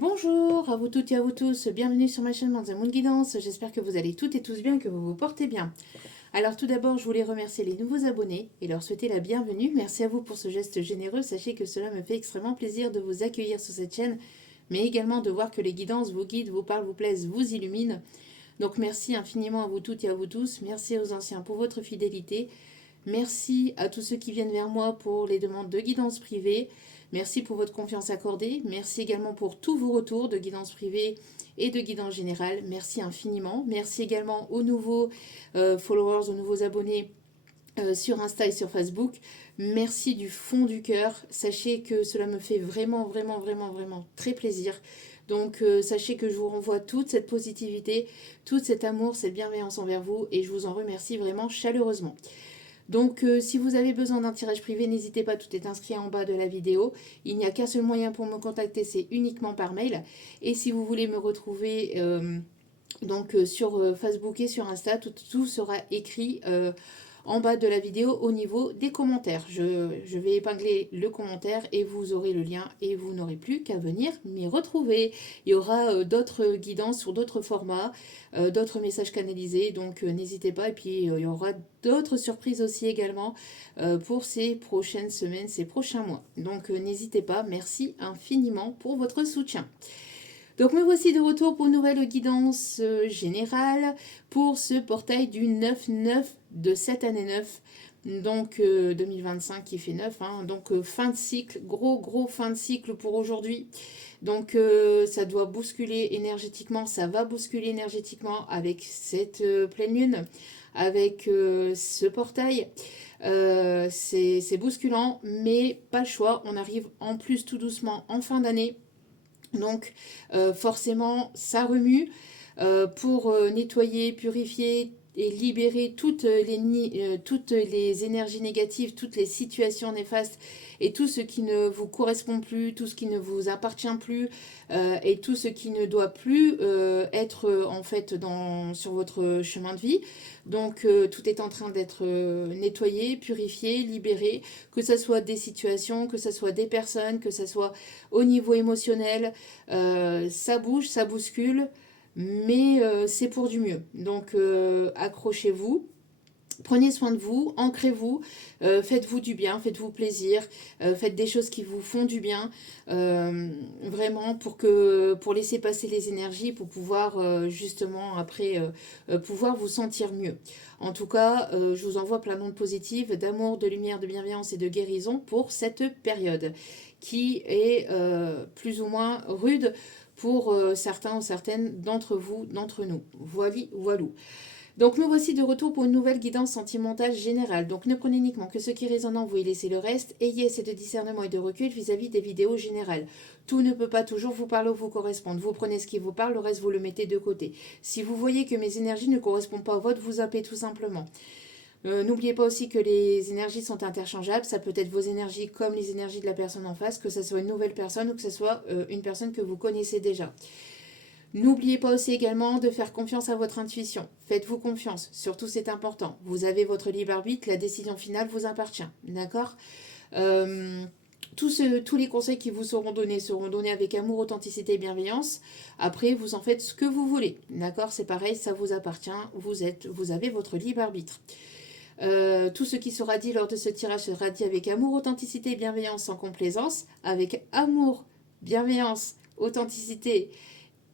Bonjour à vous toutes et à vous tous, bienvenue sur ma chaîne The Moon Guidance, j'espère que vous allez toutes et tous bien, que vous vous portez bien. Alors tout d'abord, je voulais remercier les nouveaux abonnés et leur souhaiter la bienvenue. Merci à vous pour ce geste généreux, sachez que cela me fait extrêmement plaisir de vous accueillir sur cette chaîne, mais également de voir que les guidances vous guident, vous parlent, vous plaisent, vous illuminent. Donc merci infiniment à vous toutes et à vous tous, merci aux anciens pour votre fidélité. Merci à tous ceux qui viennent vers moi pour les demandes de guidance privée. Merci pour votre confiance accordée. Merci également pour tous vos retours de guidance privée et de guidance générale. Merci infiniment. Merci également aux nouveaux followers, aux nouveaux abonnés sur Insta et sur Facebook. Merci du fond du cœur. Sachez que cela me fait vraiment, vraiment, vraiment, vraiment très plaisir. Donc sachez que je vous renvoie toute cette positivité, tout cet amour, cette bienveillance envers vous et je vous en remercie vraiment chaleureusement. Donc si vous avez besoin d'un tirage privé, n'hésitez pas, tout est inscrit en bas de la vidéo. Il n'y a qu'un seul moyen pour me contacter, c'est uniquement par mail. Et si vous voulez me retrouver sur Facebook et sur Insta, tout sera écrit en bas de la vidéo au niveau des commentaires. Je vais épingler le commentaire et vous aurez le lien et vous n'aurez plus qu'à venir m'y retrouver. Il y aura d'autres guidances sur d'autres formats, d'autres messages canalisés, donc n'hésitez pas. Et puis il y aura d'autres surprises aussi également pour ces prochaines semaines, ces prochains mois. Donc n'hésitez pas, merci infiniment pour votre soutien. Donc me voici de retour pour une nouvelle guidance générale pour ce portail du 9-9 de cette année 9. Donc 2025 qui fait 9, hein, donc fin de cycle, gros fin de cycle pour aujourd'hui. Donc ça doit bousculer énergétiquement, ça va bousculer énergétiquement avec cette pleine lune, avec ce portail. C'est bousculant, mais pas le choix, on arrive en plus tout doucement en fin d'année. Donc forcément, ça remue pour nettoyer, purifier et libérer toutes les énergies négatives, toutes les situations néfastes et tout ce qui ne vous correspond plus, tout ce qui ne vous appartient plus et tout ce qui ne doit plus être en fait sur votre chemin de vie. Donc tout est en train d'être nettoyé, purifié, libéré, que ce soit des situations, que ce soit des personnes, que ce soit au niveau émotionnel. Ça bouge, ça bouscule, mais c'est pour du mieux. Donc accrochez-vous. Prenez soin de vous, ancrez-vous, faites-vous du bien, faites-vous plaisir, faites des choses qui vous font du bien, vraiment pour laisser passer les énergies, pour pouvoir justement après pouvoir vous sentir mieux. En tout cas, je vous envoie plein d'ondes positives, d'amour, de lumière, de bienveillance et de guérison pour cette période qui est plus ou moins rude pour certains ou certaines d'entre vous, d'entre nous. Voilou. Donc nous voici de retour pour une nouvelle guidance sentimentale générale. Donc ne prenez uniquement que ce qui résonne en vous et laissez le reste. Ayez assez de discernement et de recul vis-à-vis des vidéos générales. Tout ne peut pas toujours vous parler ou vous correspondre. Vous prenez ce qui vous parle, le reste vous le mettez de côté. Si vous voyez que mes énergies ne correspondent pas aux vôtres, vous zappez tout simplement. N'oubliez pas aussi que les énergies sont interchangeables. Ça peut être vos énergies comme les énergies de la personne en face, que ce soit une nouvelle personne ou que ce soit une personne que vous connaissez déjà. N'oubliez pas aussi également de faire confiance à votre intuition. Faites-vous confiance, surtout c'est important. Vous avez votre libre arbitre, la décision finale vous appartient, d'accord tous les conseils qui vous seront donnés avec amour, authenticité et bienveillance. Après, vous en faites ce que vous voulez, d'accord? C'est pareil, ça vous appartient, vous avez votre libre arbitre. Tout ce qui sera dit lors de ce tirage sera dit avec amour, authenticité et bienveillance sans complaisance, avec amour, bienveillance, authenticité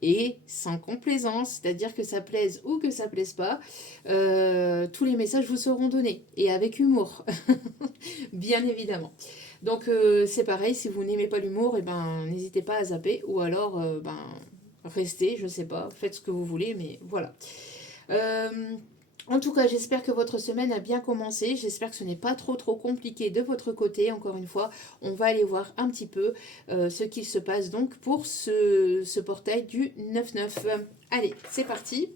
et sans complaisance, c'est-à-dire que ça plaise ou que ça plaise pas, tous les messages vous seront donnés et avec humour, bien évidemment. Donc c'est pareil, si vous n'aimez pas l'humour, n'hésitez pas à zapper ou alors restez, je sais pas, faites ce que vous voulez, mais voilà. En tout cas, j'espère que votre semaine a bien commencé. J'espère que ce n'est pas trop compliqué de votre côté. Encore une fois, on va aller voir un petit peu ce qu'il se passe donc pour ce portail du 9-9. Allez, c'est parti.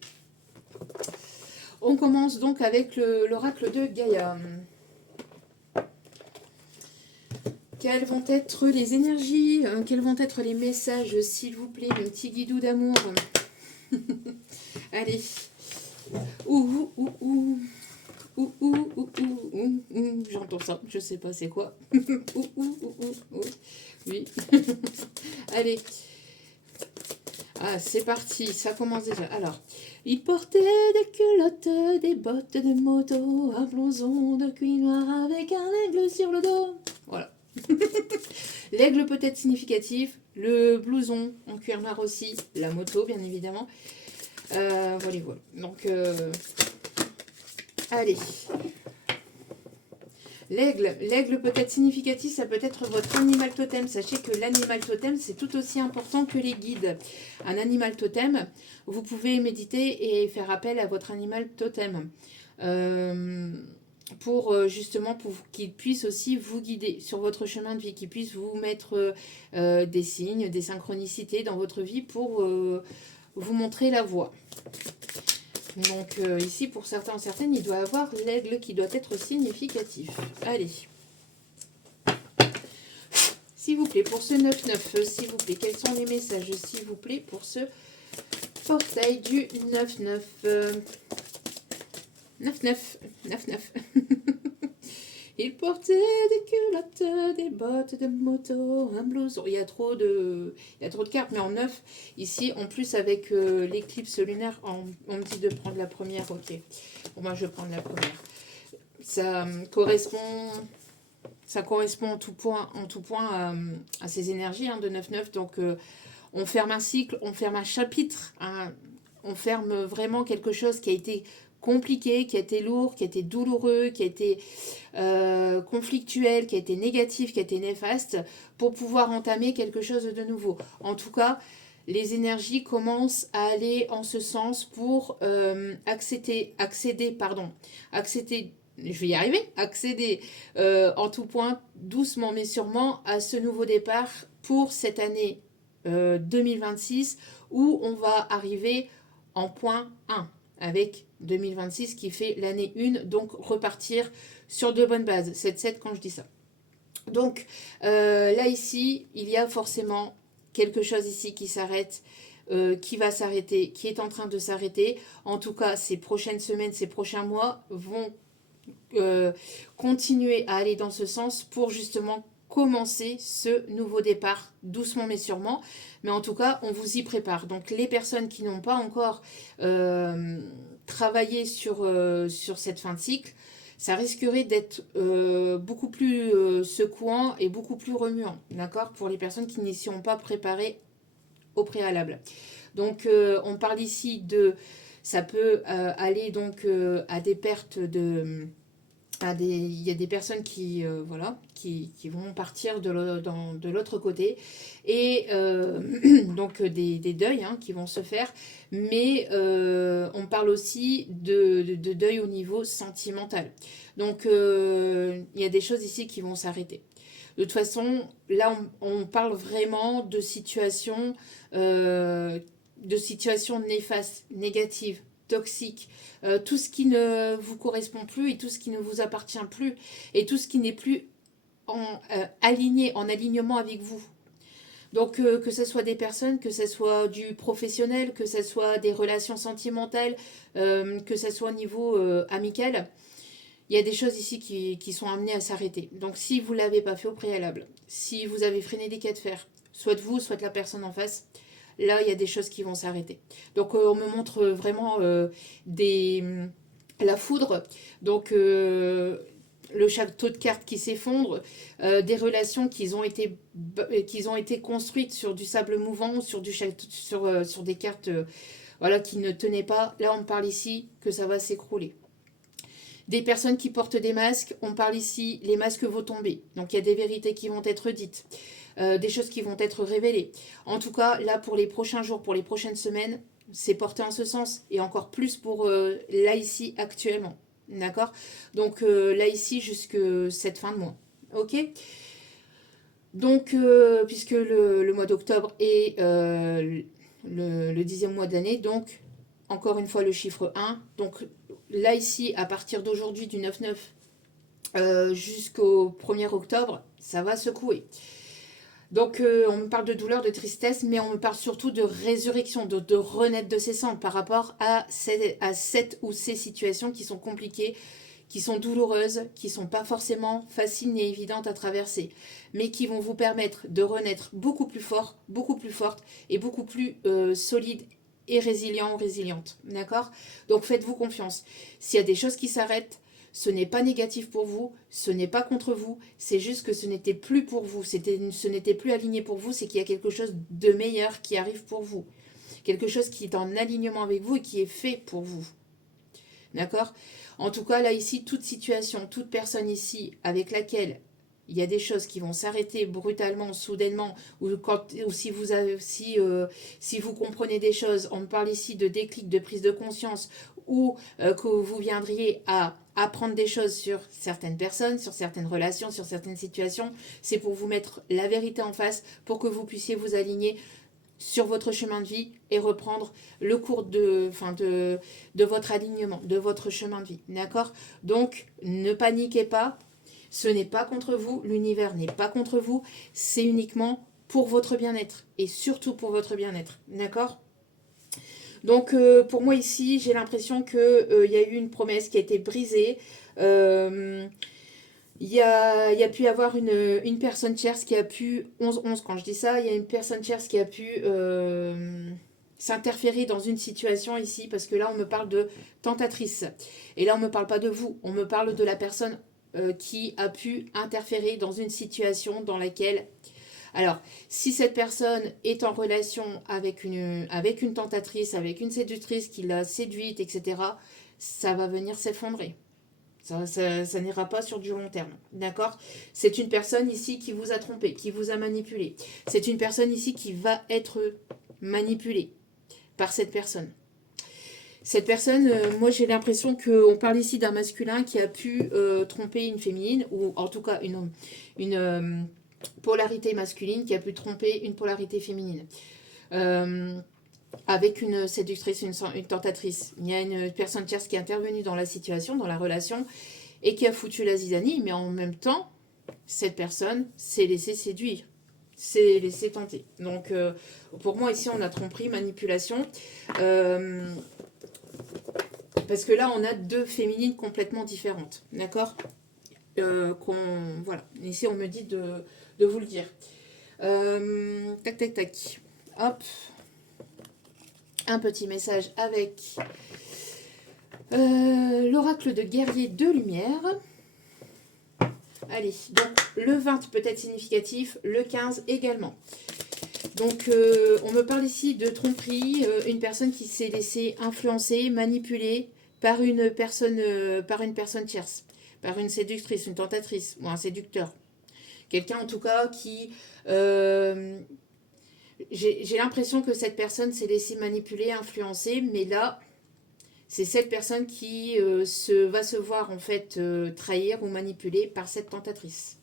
On commence donc avec l'oracle de Gaïa. Quelles vont être les énergies? Quels vont être les messages, s'il vous plaît, mon petit guidou d'amour? Allez. J'entends ça, je sais pas c'est quoi. Oui. Allez. Ah, c'est parti, ça commence déjà. Alors, il portait des culottes, des bottes de moto, un blouson de cuir noir avec un aigle sur le dos. Voilà. L'aigle peut être significatif, le blouson en cuir noir aussi, la moto bien évidemment. Voilà, voilà. Donc, allez. L'aigle peut être significatif, ça peut être votre animal totem. Sachez que l'animal totem, c'est tout aussi important que les guides. Un animal totem, vous pouvez méditer et faire appel à votre animal totem. Pour justement pour qu'il puisse aussi vous guider sur votre chemin de vie, qu'il puisse vous mettre des signes, des synchronicités dans votre vie pour vous montrer la voie. Donc ici, pour certains ou certaines, il doit avoir l'aigle qui doit être significatif. Allez. S'il vous plaît, pour ce 9-9, s'il vous plaît, quels sont les messages, s'il vous plaît, pour ce portail du 9-9 9-9, 9-9. Il portait des culottes, des bottes de moto, un blouson. Il y a trop de cartes, mais en 9, ici, en plus avec l'éclipse lunaire, on me dit de prendre la première, ok. Bon, moi, je vais prendre la première. Ça correspond en tout point à ces énergies de 9-9. Donc, on ferme un cycle, on ferme un chapitre, on ferme vraiment quelque chose qui a été compliqué, qui a été lourd, qui a été douloureux, qui a été conflictuel, qui a été négatif, qui a été néfaste, pour pouvoir entamer quelque chose de nouveau. En tout cas, les énergies commencent à aller en ce sens pour accéder, je vais y arriver, accéder en tout point, doucement mais sûrement, à ce nouveau départ pour cette année 2026, où on va arriver en point 1 avec 2026 qui fait l'année 1, donc repartir sur de bonnes bases. 7-7 quand je dis ça. Donc là ici, il y a forcément quelque chose ici qui s'arrête, qui va s'arrêter, qui est en train de s'arrêter. En tout cas, ces prochaines semaines, ces prochains mois vont continuer à aller dans ce sens pour justement commencer ce nouveau départ doucement mais sûrement. Mais en tout cas, on vous y prépare. Donc les personnes qui n'ont pas encore travaillé sur cette fin de cycle, ça risquerait d'être beaucoup plus secouant et beaucoup plus remuant, d'accord, pour les personnes qui n'y seront pas préparées au préalable. Donc on parle ici de, ça peut aller donc à des pertes de... il y a des personnes qui, voilà, qui vont partir de l'autre côté et donc des deuils qui vont se faire, mais on parle aussi de deuil au niveau sentimental. Donc il y a des choses ici qui vont s'arrêter. De toute façon, là on parle vraiment de situations néfastes, négatives, toxiques, tout ce qui ne vous correspond plus et tout ce qui ne vous appartient plus et tout ce qui n'est plus en alignement avec vous. Donc que ce soit des personnes, que ce soit du professionnel, que ce soit des relations sentimentales, que ce soit au niveau amical, il y a des choses ici qui sont amenées à s'arrêter. Donc si vous ne l'avez pas fait au préalable, si vous avez freiné des cas de fer, soit vous, soit la personne en face, là, il y a des choses qui vont s'arrêter. Donc, on me montre vraiment la foudre. Donc, le château de cartes qui s'effondre, des relations qui ont été construites sur du sable mouvant, sur des cartes voilà, qui ne tenaient pas. Là, on parle ici que ça va s'écrouler. Des personnes qui portent des masques, on parle ici, les masques vont tomber. Donc, il y a des vérités qui vont être dites. Des choses qui vont être révélées. En tout cas, là, pour les prochains jours, pour les prochaines semaines, c'est porté en ce sens. Et encore plus pour là, ici, actuellement. D'accord? Donc, là, ici, jusque cette fin de mois. Ok? Donc, puisque le mois d'octobre est le 10e mois d'année, donc, encore une fois, le chiffre 1. Donc, là, ici, à partir d'aujourd'hui, du 9-9 jusqu'au 1er octobre, ça va secouer. Donc, on me parle de douleur, de tristesse, mais on me parle surtout de résurrection, de renaître de ses cendres par rapport à cette ou ces situations qui sont compliquées, qui sont douloureuses, qui ne sont pas forcément faciles ni évidentes à traverser, mais qui vont vous permettre de renaître beaucoup plus fort, beaucoup plus forte et beaucoup plus solide et résilient ou résiliente. D'accord? Donc faites-vous confiance. S'il y a des choses qui s'arrêtent, ce n'est pas négatif pour vous, ce n'est pas contre vous, c'est juste que ce n'était plus pour vous, ce n'était plus aligné pour vous, c'est qu'il y a quelque chose de meilleur qui arrive pour vous. Quelque chose qui est en alignement avec vous et qui est fait pour vous. D'accord? En tout cas, là, ici, toute situation, toute personne ici avec laquelle il y a des choses qui vont s'arrêter brutalement, soudainement, ou si vous comprenez des choses, on me parle ici de déclic, de prise de conscience, ou que vous viendriez à apprendre des choses sur certaines personnes, sur certaines relations, sur certaines situations, c'est pour vous mettre la vérité en face, pour que vous puissiez vous aligner sur votre chemin de vie et reprendre le cours de votre alignement, de votre chemin de vie. D'accord? Donc, ne paniquez pas. Ce n'est pas contre vous. L'univers n'est pas contre vous. C'est uniquement pour votre bien-être. Et surtout pour votre bien-être. D'accord? Donc, pour moi ici, j'ai l'impression qu'il y a eu une promesse qui a été brisée. Il y a pu y avoir une personne tierce qui a pu, 11-11 quand je dis ça, il y a une personne tierce qui a pu s'interférer dans une situation ici, parce que là on me parle de tentatrice. Et là on ne me parle pas de vous, on me parle de la personne qui a pu interférer dans une situation dans laquelle... Alors, si cette personne est en relation avec une tentatrice, avec une séductrice qui l'a séduite, etc., ça va venir s'effondrer. Ça n'ira pas sur du long terme, d'accord? C'est une personne ici qui vous a trompé, qui vous a manipulé. C'est une personne ici qui va être manipulée par cette personne. Cette personne, moi j'ai l'impression qu'on parle ici d'un masculin qui a pu tromper une féminine, ou en tout cas une polarité masculine qui a pu tromper une polarité féminine. Avec une séductrice, une tentatrice. Il y a une personne tierce qui est intervenue dans la situation, dans la relation, et qui a foutu la zizanie, mais en même temps, cette personne s'est laissée séduire, s'est laissée tenter. Donc, pour moi, ici, on a tromperie, manipulation, parce que là, on a deux féminines complètement différentes, d'accord? Voilà, ici, on me dit de vous le dire. Tac, tac, tac. Hop. Un petit message avec l'oracle de guerrier de lumière. Allez, donc le 20 peut être significatif, le 15 également. Donc on me parle ici de tromperie, une personne qui s'est laissée influencer, manipuler par une personne tierce, par une séductrice, une tentatrice ou un séducteur. Quelqu'un en tout cas qui... j'ai l'impression que cette personne s'est laissée manipuler, influencer, mais là, c'est cette personne qui va se voir en fait trahir ou manipuler par cette tentatrice.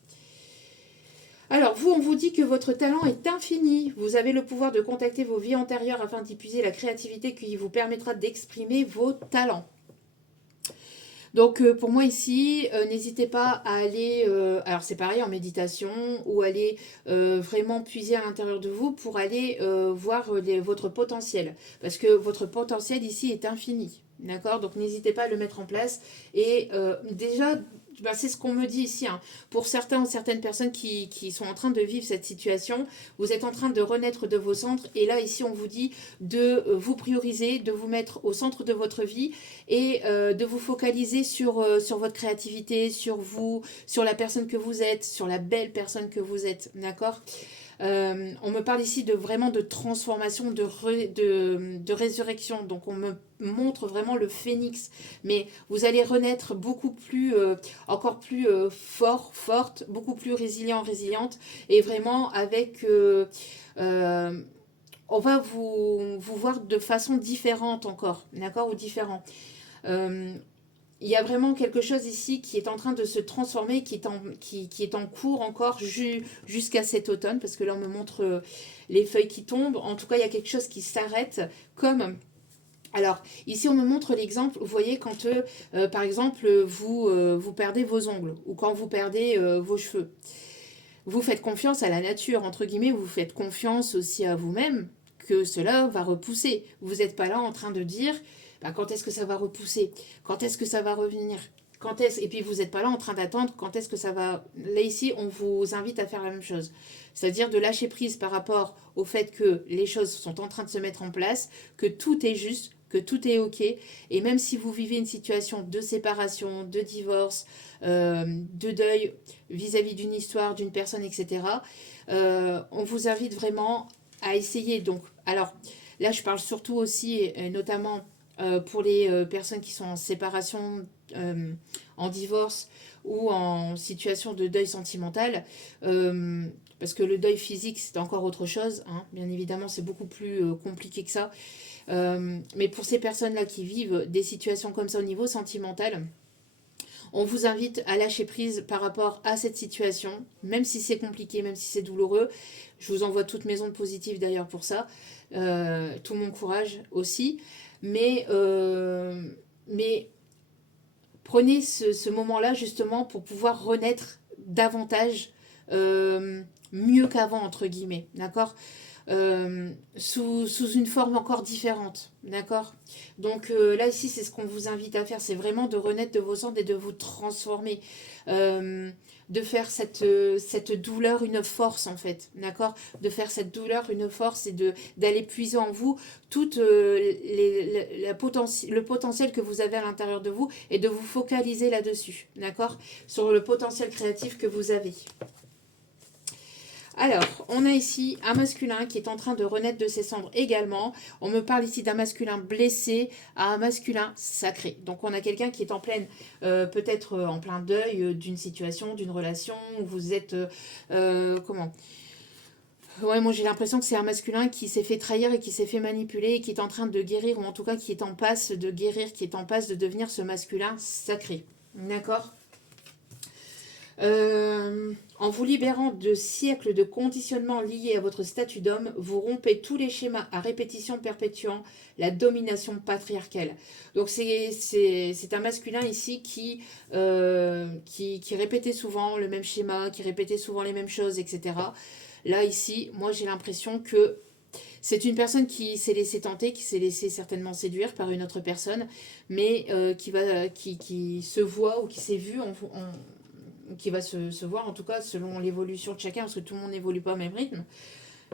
Alors, vous, on vous dit que votre talent est infini. Vous avez le pouvoir de contacter vos vies antérieures afin d'épuiser la créativité qui vous permettra d'exprimer vos talents. Donc pour moi ici, n'hésitez pas à aller, alors c'est pareil en méditation, ou aller vraiment puiser à l'intérieur de vous pour aller voir votre potentiel. Parce que votre potentiel ici est infini, d'accord? Donc n'hésitez pas à le mettre en place. Et déjà, ben, c'est ce qu'on me dit ici, hein. Pour certaines personnes qui sont en train de vivre cette situation, vous êtes en train de renaître de vos centres. Et là ici, on vous dit de vous prioriser, de vous mettre au centre de votre vie et de vous focaliser sur votre créativité, sur vous, sur la personne que vous êtes, sur la belle personne que vous êtes, d'accord? On me parle ici vraiment de transformation, de résurrection. Donc on me montre vraiment le phénix. Mais vous allez renaître beaucoup plus, encore plus forte, beaucoup plus résiliente. Et vraiment avec... on va vous voir de façon différente encore, d'accord? Ou différent. Il y a vraiment quelque chose ici qui est en train de se transformer, qui est en cours encore jusqu'à cet automne, parce que là on me montre les feuilles qui tombent. En tout cas, il y a quelque chose qui s'arrête comme... Alors, ici on me montre l'exemple, vous voyez, quand par exemple vous perdez vos ongles, ou quand vous perdez vos cheveux. Vous faites confiance à la nature, entre guillemets, vous faites confiance aussi à vous-même, que cela va repousser. Vous n'êtes pas là en train de dire... Ben, quand est-ce que ça va repousser? Quand est-ce que ça va revenir? quand est-ce, et puis vous n'êtes pas là en train d'attendre quand est-ce que ça va. Là ici, on vous invite à faire la même chose. C'est-à-dire de lâcher prise par rapport au fait que les choses sont en train de se mettre en place, que tout est juste, que tout est OK. Et même si vous vivez une situation de séparation, de divorce, de deuil vis-à-vis d'une histoire, d'une personne, etc., on vous invite vraiment à essayer. Donc, alors, là, je parle surtout aussi, et notamment pour les personnes qui sont en séparation, en divorce ou en situation de deuil sentimental, parce que le deuil physique, c'est encore autre chose, hein. Bien évidemment, c'est beaucoup plus compliqué que ça. Mais pour ces personnes-là qui vivent des situations comme ça au niveau sentimental, on vous invite à lâcher prise par rapport à cette situation, même si c'est compliqué, même si c'est douloureux. Je vous envoie toutes mes ondes positives d'ailleurs pour ça, tout mon courage aussi. Mais prenez ce moment-là justement pour pouvoir renaître davantage, mieux qu'avant, entre guillemets, d'accord, sous une forme encore différente, d'accord. Donc là ici c'est ce qu'on vous invite à faire, c'est vraiment de renaître de vos cendres et de vous transformer, de faire cette douleur une force en fait, d'accord, de faire cette douleur une force et d'aller puiser en vous tout le potentiel que vous avez à l'intérieur de vous et de vous focaliser là-dessus, d'accord, sur le potentiel créatif que vous avez. Alors, on a ici un masculin qui est en train de renaître de ses cendres également. On me parle ici d'un masculin blessé à un masculin sacré. Donc, on a quelqu'un qui est en pleine, peut-être en plein deuil d'une situation, d'une relation, où vous êtes, comment? Ouais, moi j'ai l'impression que c'est un masculin qui s'est fait trahir et qui s'est fait manipuler et qui est en train de guérir, ou en tout cas qui est en passe de guérir, qui est en passe de devenir ce masculin sacré. D'accord ? En vous libérant de siècles de conditionnements liés à votre statut d'homme, vous rompez tous les schémas à répétition perpétuant la domination patriarcale. Donc c'est un masculin ici qui répétait souvent le même schéma, qui répétait souvent les mêmes choses, etc. Là, ici, moi j'ai l'impression que c'est une personne qui s'est laissée tenter, qui s'est laissée certainement séduire par une autre personne, mais qui se voit ou qui s'est vu qui va se voir en tout cas selon l'évolution de chacun, parce que tout le monde n'évolue pas au même rythme.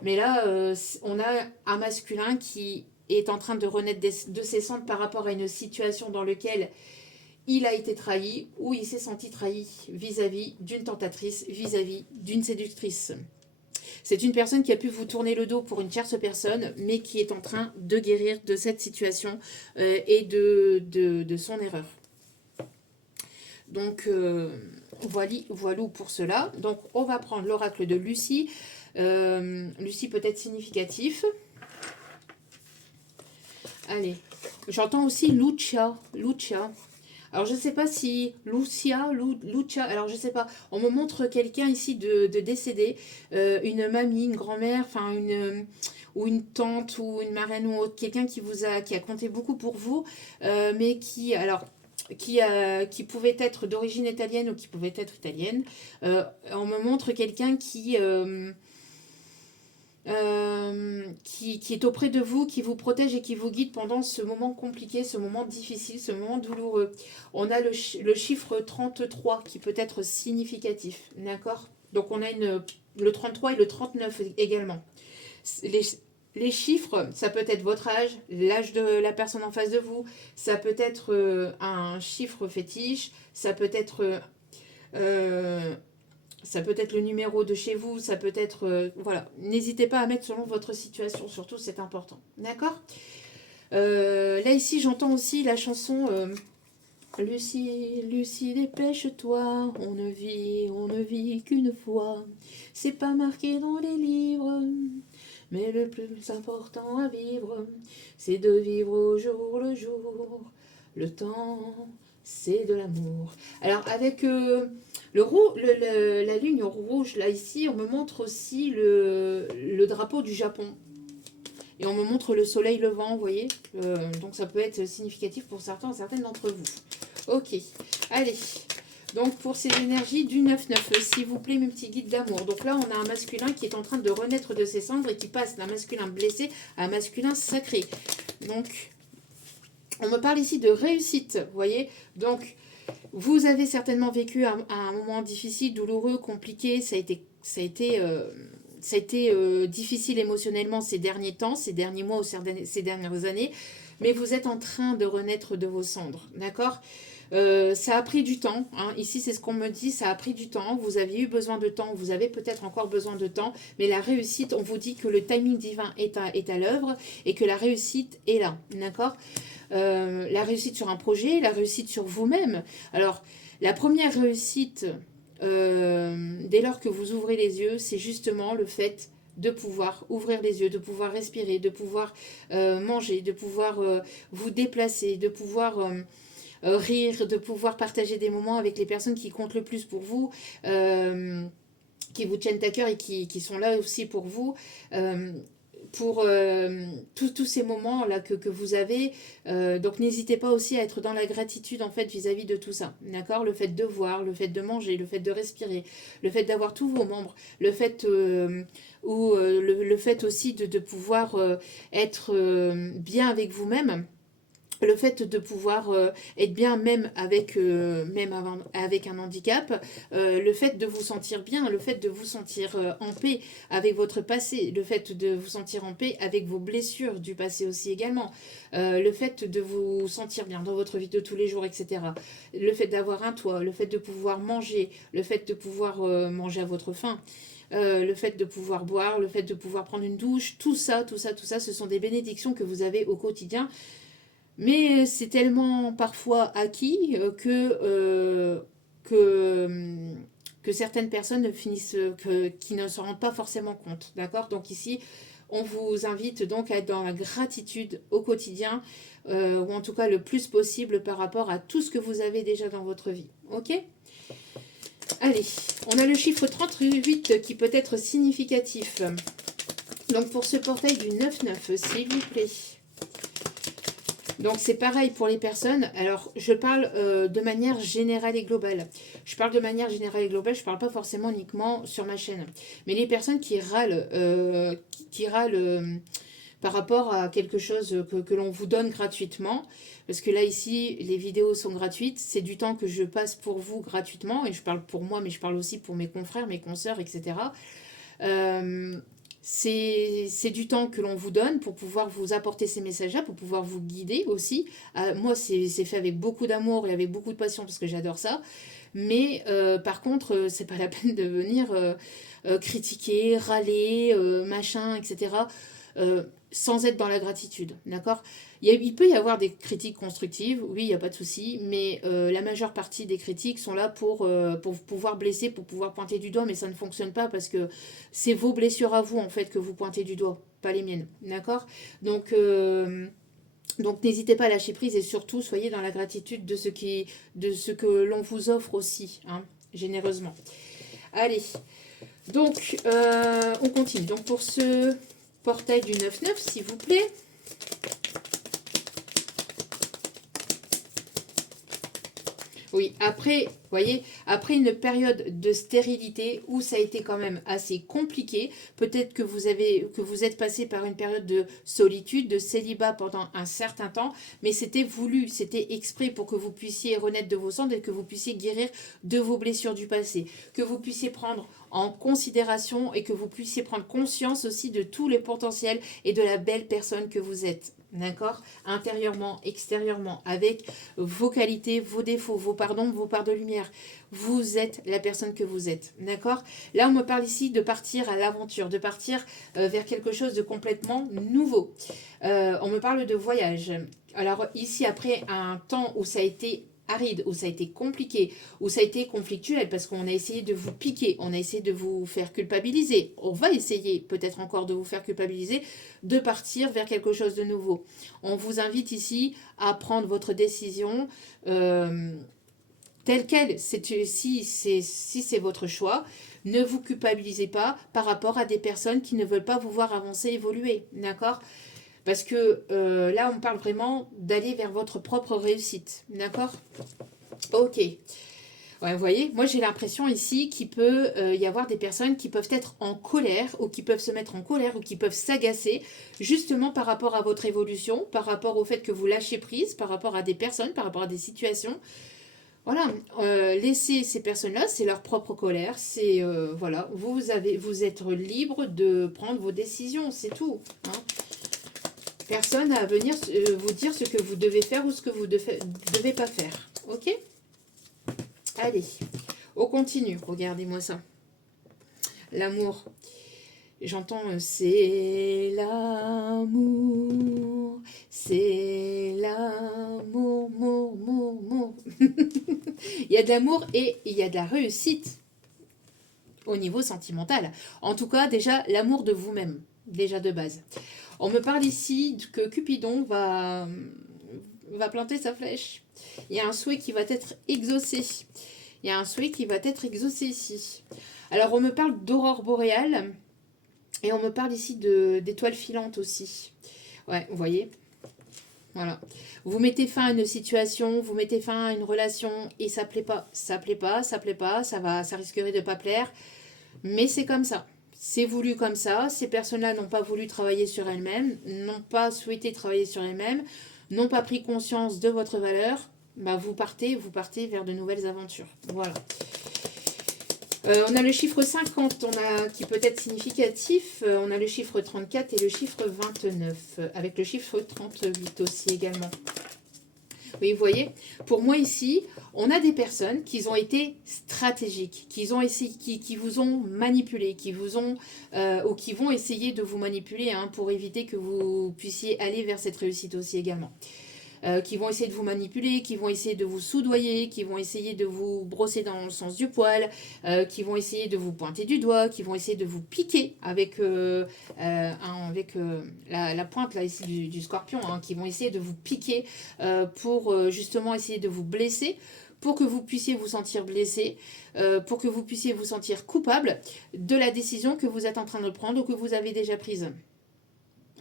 Mais là, on a un masculin qui est en train de renaître de ses cendres par rapport à une situation dans laquelle il a été trahi ou il s'est senti trahi vis-à-vis d'une tentatrice, vis-à-vis d'une séductrice. C'est une personne qui a pu vous tourner le dos pour une tierce personne, mais qui est en train de guérir de cette situation et de son erreur. Donc, voilà pour cela. Donc, on va prendre l'oracle de Lucie. Lucie peut être significatif. Allez, j'entends aussi Lucia. Alors, je ne sais pas si Lucia, alors je ne sais pas. On me montre quelqu'un ici de décédé, une mamie, une grand-mère, enfin ou une tante ou une marraine ou autre, quelqu'un qui a compté beaucoup pour vous, mais qui pouvait être d'origine italienne ou qui pouvait être italienne. On me montre quelqu'un qui est auprès de vous, qui vous protège et qui vous guide pendant ce moment compliqué, ce moment difficile, ce moment douloureux. On a le chiffre 33 qui peut être significatif, d'accord? Donc on a le 33 et le 39 également. Les chiffres, ça peut être votre âge, l'âge de la personne en face de vous, ça peut être un chiffre fétiche, ça peut être le numéro de chez vous, ça peut être... voilà, n'hésitez pas à mettre selon votre situation, surtout c'est important. D'accord? Là ici, j'entends aussi la chanson Lucie, Lucie, dépêche-toi, on ne vit qu'une fois. C'est pas marqué dans les livres, mais le plus important à vivre, c'est de vivre au jour le jour. Le temps, c'est de l'amour. Alors avec la ligne rouge, là ici, on me montre aussi le drapeau du Japon. Et on me montre le soleil levant, vous voyez. Donc ça peut être significatif pour certaines d'entre vous. Ok, allez. Donc pour ces énergies du 9-9, s'il vous plaît mes petits guides d'amour. Donc là on a un masculin qui est en train de renaître de ses cendres et qui passe d'un masculin blessé à un masculin sacré. Donc on me parle ici de réussite, vous voyez. Donc Vous avez certainement vécu un moment difficile, douloureux, compliqué. Ça a été difficile émotionnellement ces derniers temps, ces derniers mois ou ces dernières années. Mais vous êtes en train de renaître de vos cendres, d'accord? Ça a pris du temps, hein. Ici c'est ce qu'on me dit, ça a pris du temps, vous aviez eu besoin de temps, vous avez peut-être encore besoin de temps, mais la réussite, on vous dit que le timing divin est à l'œuvre et que la réussite est là, d'accord? La réussite sur un projet, la réussite sur vous-même. Alors, la première réussite, dès lors que vous ouvrez les yeux, c'est justement le fait de pouvoir ouvrir les yeux, de pouvoir respirer, de pouvoir manger, de pouvoir vous déplacer, de pouvoir rire, de pouvoir partager des moments avec les personnes qui comptent le plus pour vous, qui vous tiennent à cœur et qui sont là aussi pour vous. Pour tous ces moments-là que vous avez. Donc n'hésitez pas aussi à être dans la gratitude en fait vis-à-vis de tout ça. D'accord? Le fait de voir, le fait de manger, le fait de respirer, le fait d'avoir tous vos membres, le fait le fait aussi de pouvoir être bien avec vous-même, le fait de pouvoir être bien même avec un handicap, le fait de vous sentir bien, le fait de vous sentir en paix avec votre passé, le fait de vous sentir en paix avec vos blessures du passé aussi également, le fait de vous sentir bien dans votre vie de tous les jours, etc. Le fait d'avoir un toit, le fait de pouvoir manger, le fait de pouvoir manger à votre faim. Le fait de pouvoir boire, le fait de pouvoir prendre une douche, tout ça, ce sont des bénédictions que vous avez au quotidien, mais c'est tellement parfois acquis que certaines personnes qui ne se rendent pas forcément compte. D'accord? Donc ici, on vous invite donc à être dans la gratitude au quotidien, ou en tout cas le plus possible par rapport à tout ce que vous avez déjà dans votre vie. Ok? Allez, on a le chiffre 38 qui peut être significatif. Donc pour ce portail du 9-9, s'il vous plaît. Donc c'est pareil pour les personnes. Alors je parle de manière générale et globale. Je parle de manière générale et globale, je ne parle pas forcément uniquement sur ma chaîne. Mais les personnes qui râlent, par rapport à quelque chose que l'on vous donne gratuitement, parce que là ici les vidéos sont gratuites, c'est du temps que je passe pour vous gratuitement, et je parle pour moi mais je parle aussi pour mes confrères, mes consoeurs, etc. C'est du temps que l'on vous donne pour pouvoir vous apporter ces messages-là, pour pouvoir vous guider aussi. Moi, c'est fait avec beaucoup d'amour et avec beaucoup de passion parce que j'adore ça. Mais par contre, c'est pas la peine de venir critiquer, râler, machin, etc. Sans être dans la gratitude, d'accord? Il peut y avoir des critiques constructives, oui, il n'y a pas de souci, mais la majeure partie des critiques sont là pour pouvoir blesser, pour pouvoir pointer du doigt, mais ça ne fonctionne pas parce que c'est vos blessures à vous, en fait, que vous pointez du doigt, pas les miennes, d'accord? Donc n'hésitez pas à lâcher prise et surtout, soyez dans la gratitude de ce que l'on vous offre aussi, hein, généreusement. Allez, donc, on continue. Donc, pour ce portail du 9-9, s'il vous plaît. Oui, après, voyez, après une période de stérilité où ça a été quand même assez compliqué, peut-être que vous êtes passé par une période de solitude, de célibat pendant un certain temps, mais c'était voulu, c'était exprès pour que vous puissiez renaître de vos cendres et que vous puissiez guérir de vos blessures du passé, que vous puissiez prendre en considération et que vous puissiez prendre conscience aussi de tous les potentiels et de la belle personne que vous êtes. D'accord? Intérieurement, extérieurement, avec vos qualités, vos défauts, vos pardons, vos parts de lumière. Vous êtes la personne que vous êtes. D'accord? Là, on me parle ici de partir à l'aventure, de partir vers quelque chose de complètement nouveau. On me parle de voyage. Alors ici, après un temps où ça a été aride, où ça a été compliqué, où ça a été conflictuel, parce qu'on a essayé de vous piquer, on a essayé de vous faire culpabiliser, on va essayer peut-être encore de vous faire culpabiliser, de partir vers quelque chose de nouveau. On vous invite ici à prendre votre décision telle qu'elle. Si c'est votre choix, ne vous culpabilisez pas par rapport à des personnes qui ne veulent pas vous voir avancer, évoluer, d'accord ? Parce que là, on parle vraiment d'aller vers votre propre réussite. D'accord? Ok. Ouais, vous voyez, moi j'ai l'impression ici qu'il peut y avoir des personnes qui peuvent être en colère ou qui peuvent se mettre en colère ou qui peuvent s'agacer justement par rapport à votre évolution, par rapport au fait que vous lâchez prise, par rapport à des personnes, par rapport à des situations Voilà, laissez ces personnes-là, c'est leur propre colère, c'est voilà, vous êtes libre de prendre vos décisions, c'est tout. Hein. Personne à venir vous dire ce que vous devez faire ou ce que vous ne devez pas faire. Ok? Allez, on continue, regardez-moi ça. L'amour. J'entends c'est l'amour, mour. Il y a de l'amour et il y a de la réussite au niveau sentimental. En tout cas, déjà, l'amour de vous-même, déjà de base. On me parle ici que Cupidon va planter sa flèche. Il y a un souhait qui va être exaucé. Il y a un souhait qui va être exaucé ici. Alors, on me parle d'aurore boréale. Et on me parle ici d'étoiles filantes aussi. Ouais, vous voyez. Voilà. Vous mettez fin à une situation, vous mettez fin à une relation et ça plaît pas. Ça plaît pas, ça plaît pas, ça risquerait de pas plaire. Mais c'est comme ça. C'est voulu comme ça. Ces personnes-là n'ont pas voulu travailler sur elles-mêmes, n'ont pas souhaité travailler sur elles-mêmes, n'ont pas pris conscience de votre valeur. Bah, vous partez vers de nouvelles aventures. Voilà. On a le chiffre 50 qui peut être significatif. On a le chiffre 34 et le chiffre 29, avec le chiffre 38 aussi également. Oui, vous voyez, pour moi ici, on a des personnes qui ont été stratégiques, qui vous ont manipulé, ou qui vont essayer de vous manipuler pour éviter que vous puissiez aller vers cette réussite aussi également. Qui vont essayer de vous manipuler, qui vont essayer de vous soudoyer, qui vont essayer de vous brosser dans le sens du poil, qui vont essayer de vous pointer du doigt, qui vont essayer de vous piquer avec, la pointe là, ici du scorpion, qui vont essayer de vous piquer pour justement essayer de vous blesser, pour que vous puissiez vous sentir blessé, pour que vous puissiez vous sentir coupable de la décision que vous êtes en train de prendre ou que vous avez déjà prise.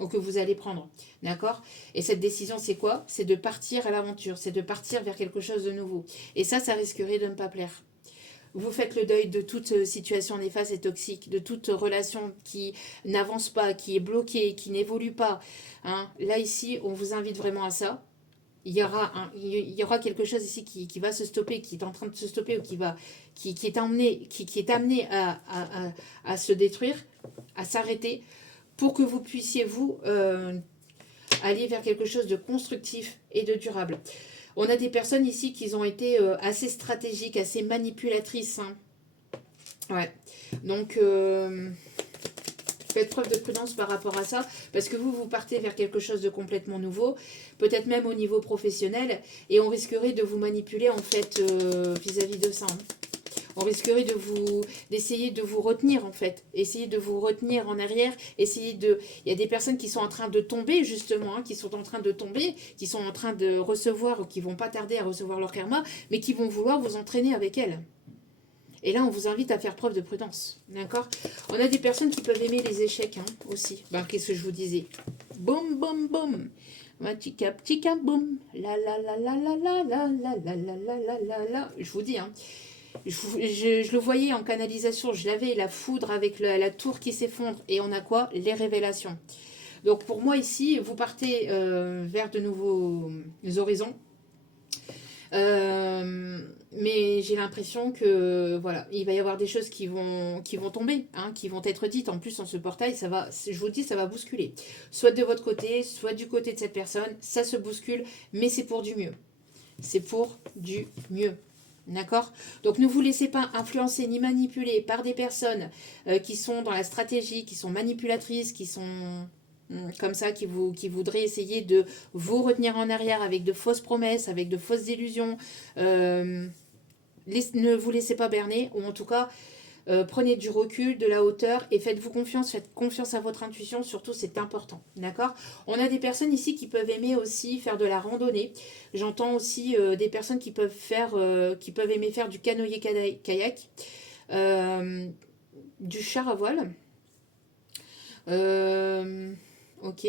Ou que vous allez prendre, d'accord? Et cette décision, c'est quoi? C'est de partir à l'aventure, c'est de partir vers quelque chose de nouveau. Et ça risquerait de ne pas plaire. Vous faites le deuil de toute situation néfaste et toxique, de toute relation qui n'avance pas, qui est bloquée, qui n'évolue pas. Hein. Là, ici, on vous invite vraiment à ça. Il y aura quelque chose ici qui va se stopper, qui est en train de se stopper, ou qui est amené à se détruire, à s'arrêter, pour que vous puissiez, vous, aller vers quelque chose de constructif et de durable. On a des personnes ici qui ont été assez stratégiques, assez manipulatrices. Hein. Ouais. Donc, faites preuve de prudence par rapport à ça, parce que vous partez vers quelque chose de complètement nouveau, peut-être même au niveau professionnel, et on risquerait de vous manipuler, en fait, vis-à-vis de ça. Hein. On risquerait d'essayer de vous retenir en fait, essayer de vous retenir en arrière, il y a des personnes qui sont en train de tomber justement, qui sont en train de tomber, qui sont en train de recevoir ou qui vont pas tarder à recevoir leur karma, mais qui vont vouloir vous entraîner avec elles. Et là, on vous invite à faire preuve de prudence, d'accord? On a des personnes qui peuvent aimer les échecs aussi. Qu'est-ce que je vous disais? Boum, boum, boum. Tica, tica, boum. La la la la la la la la la la la la la. Je vous dis, je le voyais en canalisation, je l'avais, la foudre avec la tour qui s'effondre. Et on a quoi? Les révélations. Donc pour moi ici, vous partez vers de nouveaux horizons. Mais j'ai l'impression que voilà, il va y avoir des choses qui vont tomber, qui vont être dites. En plus, en ce portail, je vous le dis, ça va bousculer. Soit de votre côté, soit du côté de cette personne, ça se bouscule, mais c'est pour du mieux. C'est pour du mieux. D'accord? Donc ne vous laissez pas influencer ni manipuler par des personnes qui sont dans la stratégie, qui sont manipulatrices, qui sont comme ça, qui voudraient essayer de vous retenir en arrière avec de fausses promesses, avec de fausses illusions. Ne vous laissez pas berner, ou en tout cas, prenez du recul, de la hauteur et faites confiance à votre intuition, surtout c'est important, d'accord? On a des personnes ici qui peuvent aimer aussi faire de la randonnée. J'entends aussi des personnes qui peuvent aimer faire du canoë-kayak, du char à voile. Ok.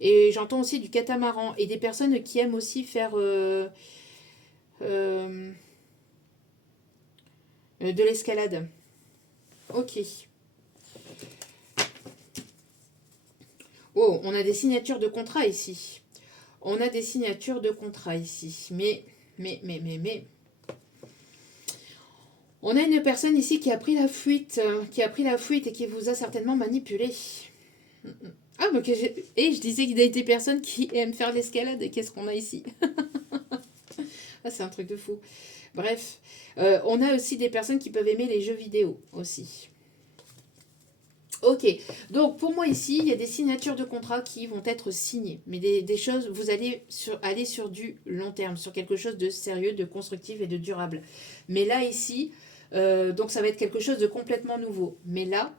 Et j'entends aussi du catamaran et des personnes qui aiment aussi faire de l'escalade. Ok. Oh, on a des signatures de contrat ici. On a des signatures de contrat ici. Mais. On a une personne ici qui a pris la fuite, et qui vous a certainement manipulé. Ah, mais et je disais qu'il y a des personnes qui aiment faire l'escalade. Et qu'est-ce qu'on a ici? Ah, c'est un truc de fou. Bref, on a aussi des personnes qui peuvent aimer les jeux vidéo aussi. Ok, donc pour moi ici, il y a des signatures de contrats qui vont être signées. Mais des choses, vous allez aller sur du long terme, sur quelque chose de sérieux, de constructif et de durable. Mais là ici, donc ça va être quelque chose de complètement nouveau. Mais là,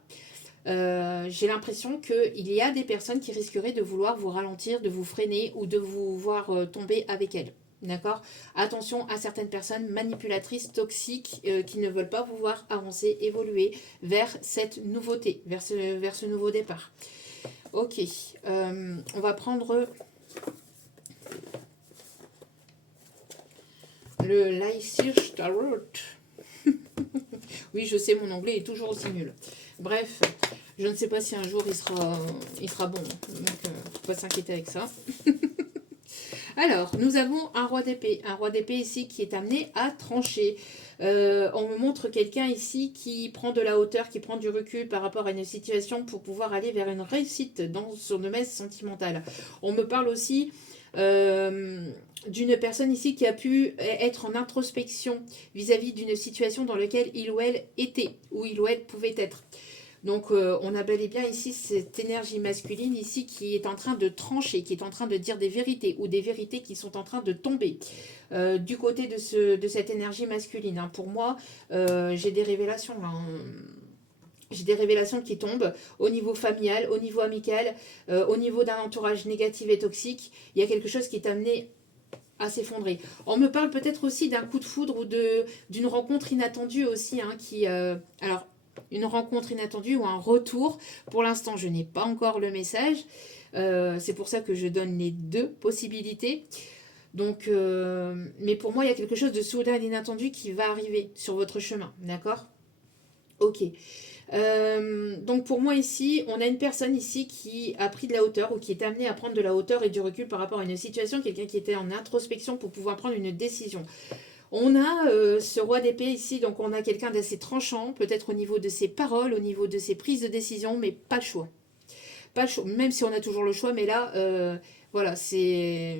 j'ai l'impression qu'il y a des personnes qui risqueraient de vouloir vous ralentir, de vous freiner ou de vous voir tomber avec elles. D'accord? Attention à certaines personnes manipulatrices, toxiques, qui ne veulent pas vous voir avancer, évoluer vers cette nouveauté, vers ce nouveau départ. Ok, on va prendre le Lycirch Tarot. Oui, je sais, mon anglais est toujours aussi nul. Bref, je ne sais pas si un jour il sera bon. Donc, faut pas s'inquiéter avec ça. Alors, nous avons un roi d'épée. Un roi d'épée ici qui est amené à trancher. On me montre quelqu'un ici qui prend de la hauteur, qui prend du recul par rapport à une situation pour pouvoir aller vers une réussite dans son domaine sentimental. On me parle aussi d'une personne ici qui a pu être en introspection vis-à-vis d'une situation dans laquelle il ou elle était, ou il ou elle pouvait être. Donc on a bel et bien ici cette énergie masculine ici qui est en train de trancher, qui est en train de dire des vérités ou des vérités qui sont en train de tomber du côté de cette énergie masculine. Hein. Pour moi, j'ai des révélations là. J'ai des révélations qui tombent au niveau familial, au niveau amical, au niveau d'un entourage négatif et toxique. Il y a quelque chose qui est amené à s'effondrer. On me parle peut-être aussi d'un coup de foudre ou d'une rencontre inattendue aussi, hein, alors, une rencontre inattendue ou un retour. Pour l'instant, je n'ai pas encore le message. C'est pour ça que je donne les deux possibilités. Donc, mais pour moi, il y a quelque chose de soudain et d'inattendu qui va arriver sur votre chemin. D'accord? Ok. Donc pour moi ici, on a une personne ici qui a pris de la hauteur ou qui est amenée à prendre de la hauteur et du recul par rapport à une situation, quelqu'un qui était en introspection pour pouvoir prendre une décision. On a ce roi d'épée ici, donc on a quelqu'un d'assez tranchant, peut-être au niveau de ses paroles, au niveau de ses prises de décision, mais pas le choix. Pas le choix, même si on a toujours le choix, mais là, voilà, c'est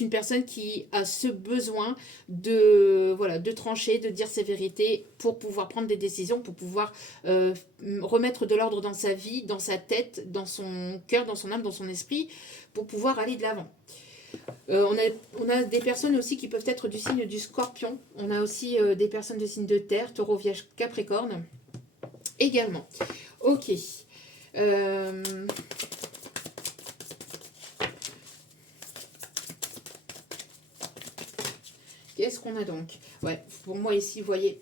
une personne qui a ce besoin de trancher, de dire ses vérités pour pouvoir prendre des décisions, pour pouvoir remettre de l'ordre dans sa vie, dans sa tête, dans son cœur, dans son âme, dans son esprit, pour pouvoir aller de l'avant. On a des personnes aussi qui peuvent être du signe du scorpion. On a aussi des personnes de signe de terre, taureau, vierge, capricorne également. Ok. Qu'est-ce qu'on a donc? Ouais, pour moi ici, vous voyez.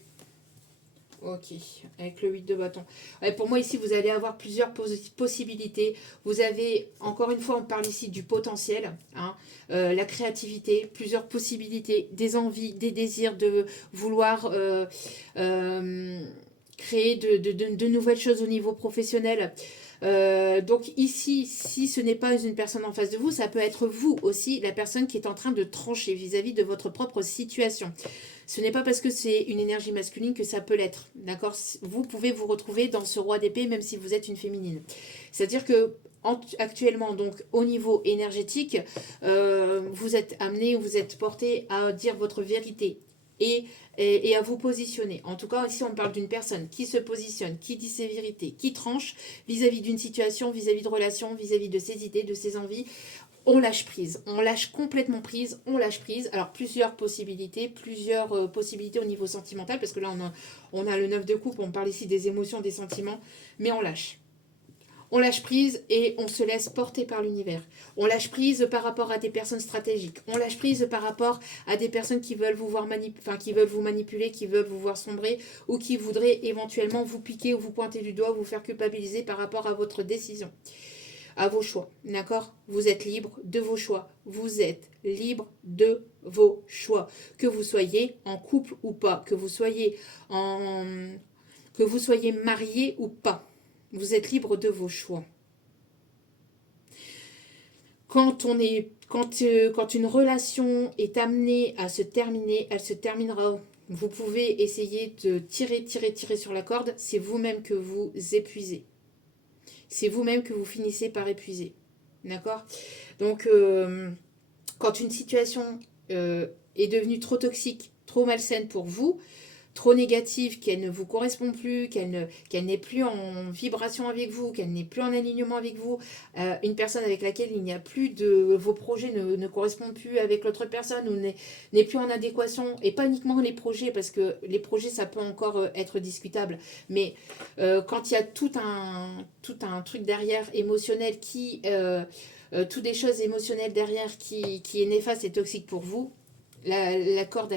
Ok, avec le 8 de bâton. Ouais, pour moi ici, vous allez avoir plusieurs possibilités. Vous avez, encore une fois, on parle ici du potentiel, hein, la créativité, plusieurs possibilités, des envies, des désirs de vouloir créer de nouvelles choses au niveau professionnel. Donc ici, si ce n'est pas une personne en face de vous, ça peut être vous aussi, la personne qui est en train de trancher vis-à-vis de votre propre situation. Ce n'est pas parce que c'est une énergie masculine que ça peut l'être, d'accord? Vous pouvez vous retrouver dans ce roi d'épée même si vous êtes une féminine. C'est-à-dire que actuellement, donc au niveau énergétique, vous êtes amené ou vous êtes porté à dire votre vérité et à vous positionner. En tout cas, ici, on parle d'une personne qui se positionne, qui dit ses vérités, qui tranche vis-à-vis d'une situation, vis-à-vis de relations, vis-à-vis de ses idées, de ses envies. On lâche prise, on lâche complètement prise, on lâche prise. Alors, plusieurs possibilités au niveau sentimental, parce que là, on a le 9 de coupe, on parle ici des émotions, des sentiments, mais on lâche. On lâche prise et on se laisse porter par l'univers. On lâche prise par rapport à des personnes stratégiques. On lâche prise par rapport à des personnes qui veulent qui veulent vous manipuler, qui veulent vous voir sombrer ou qui voudraient éventuellement vous piquer ou vous pointer du doigt, vous faire culpabiliser par rapport à votre décision, à vos choix. D'accord? Vous êtes libre de vos choix. Vous êtes libre de vos choix. Que vous soyez en couple ou pas, que vous soyez marié ou pas. Vous êtes libre de vos choix. Quand une relation est amenée à se terminer, elle se terminera vous pouvez essayer de tirer sur la corde, c'est vous-même que vous épuisez. C'est vous-même que vous finissez par épuiser. D'accord? Donc, quand une situation est devenue trop toxique, trop malsaine pour vous, trop négative, qu'elle ne vous correspond plus, qu'elle n'est plus en vibration avec vous, qu'elle n'est plus en alignement avec vous, une personne avec laquelle il n'y a plus de... vos projets ne correspondent plus avec l'autre personne ou n'est plus en adéquation, et pas uniquement les projets, parce que les projets, ça peut encore être discutable, mais quand il y a tout un truc derrière émotionnel toutes des choses émotionnelles derrière qui est néfaste et toxique pour vous, la corde,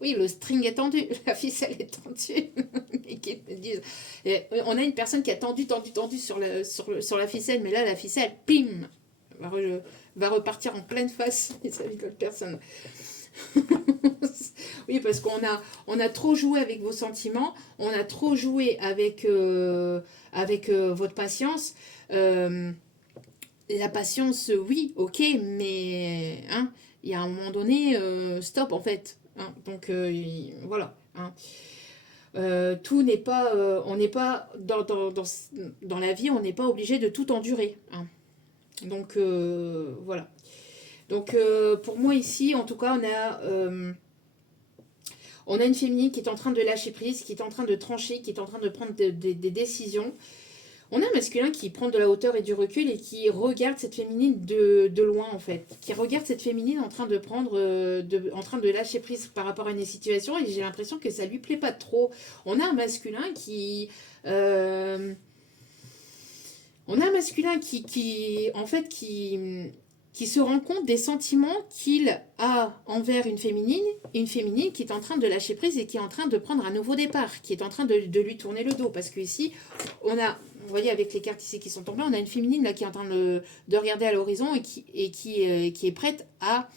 oui, le string est tendu, la ficelle est tendue. Et qu'ils me disent, on a une personne qui a tendu sur la ficelle, mais là, la ficelle, pim, va repartir en pleine face vis-à-vis de l'autre personne. Oui, parce on a trop joué avec vos sentiments, on a trop joué avec votre patience. La patience, oui, ok, mais hein, il y a un moment donné, stop en fait. Hein. Donc voilà. Hein. Tout n'est pas, on n'est pas dans la vie, on n'est pas obligé de tout endurer. Hein. Donc voilà. Donc pour moi ici, en tout cas, on a une féminine qui est en train de lâcher prise, qui est en train de trancher, qui est en train de prendre des décisions. On a un masculin qui prend de la hauteur et du recul et qui regarde cette féminine de loin en fait. Qui regarde cette féminine en train de en train de lâcher prise par rapport à une situation et j'ai l'impression que ça lui plaît pas trop. On a un masculin qui... en fait, qui se rend compte des sentiments qu'il a envers une féminine qui est en train de lâcher prise et qui est en train de prendre un nouveau départ, qui est en train de lui tourner le dos. Parce que ici, vous voyez avec les cartes ici qui sont tombées, on a une féminine là qui est en train de regarder à l'horizon et qui est prête à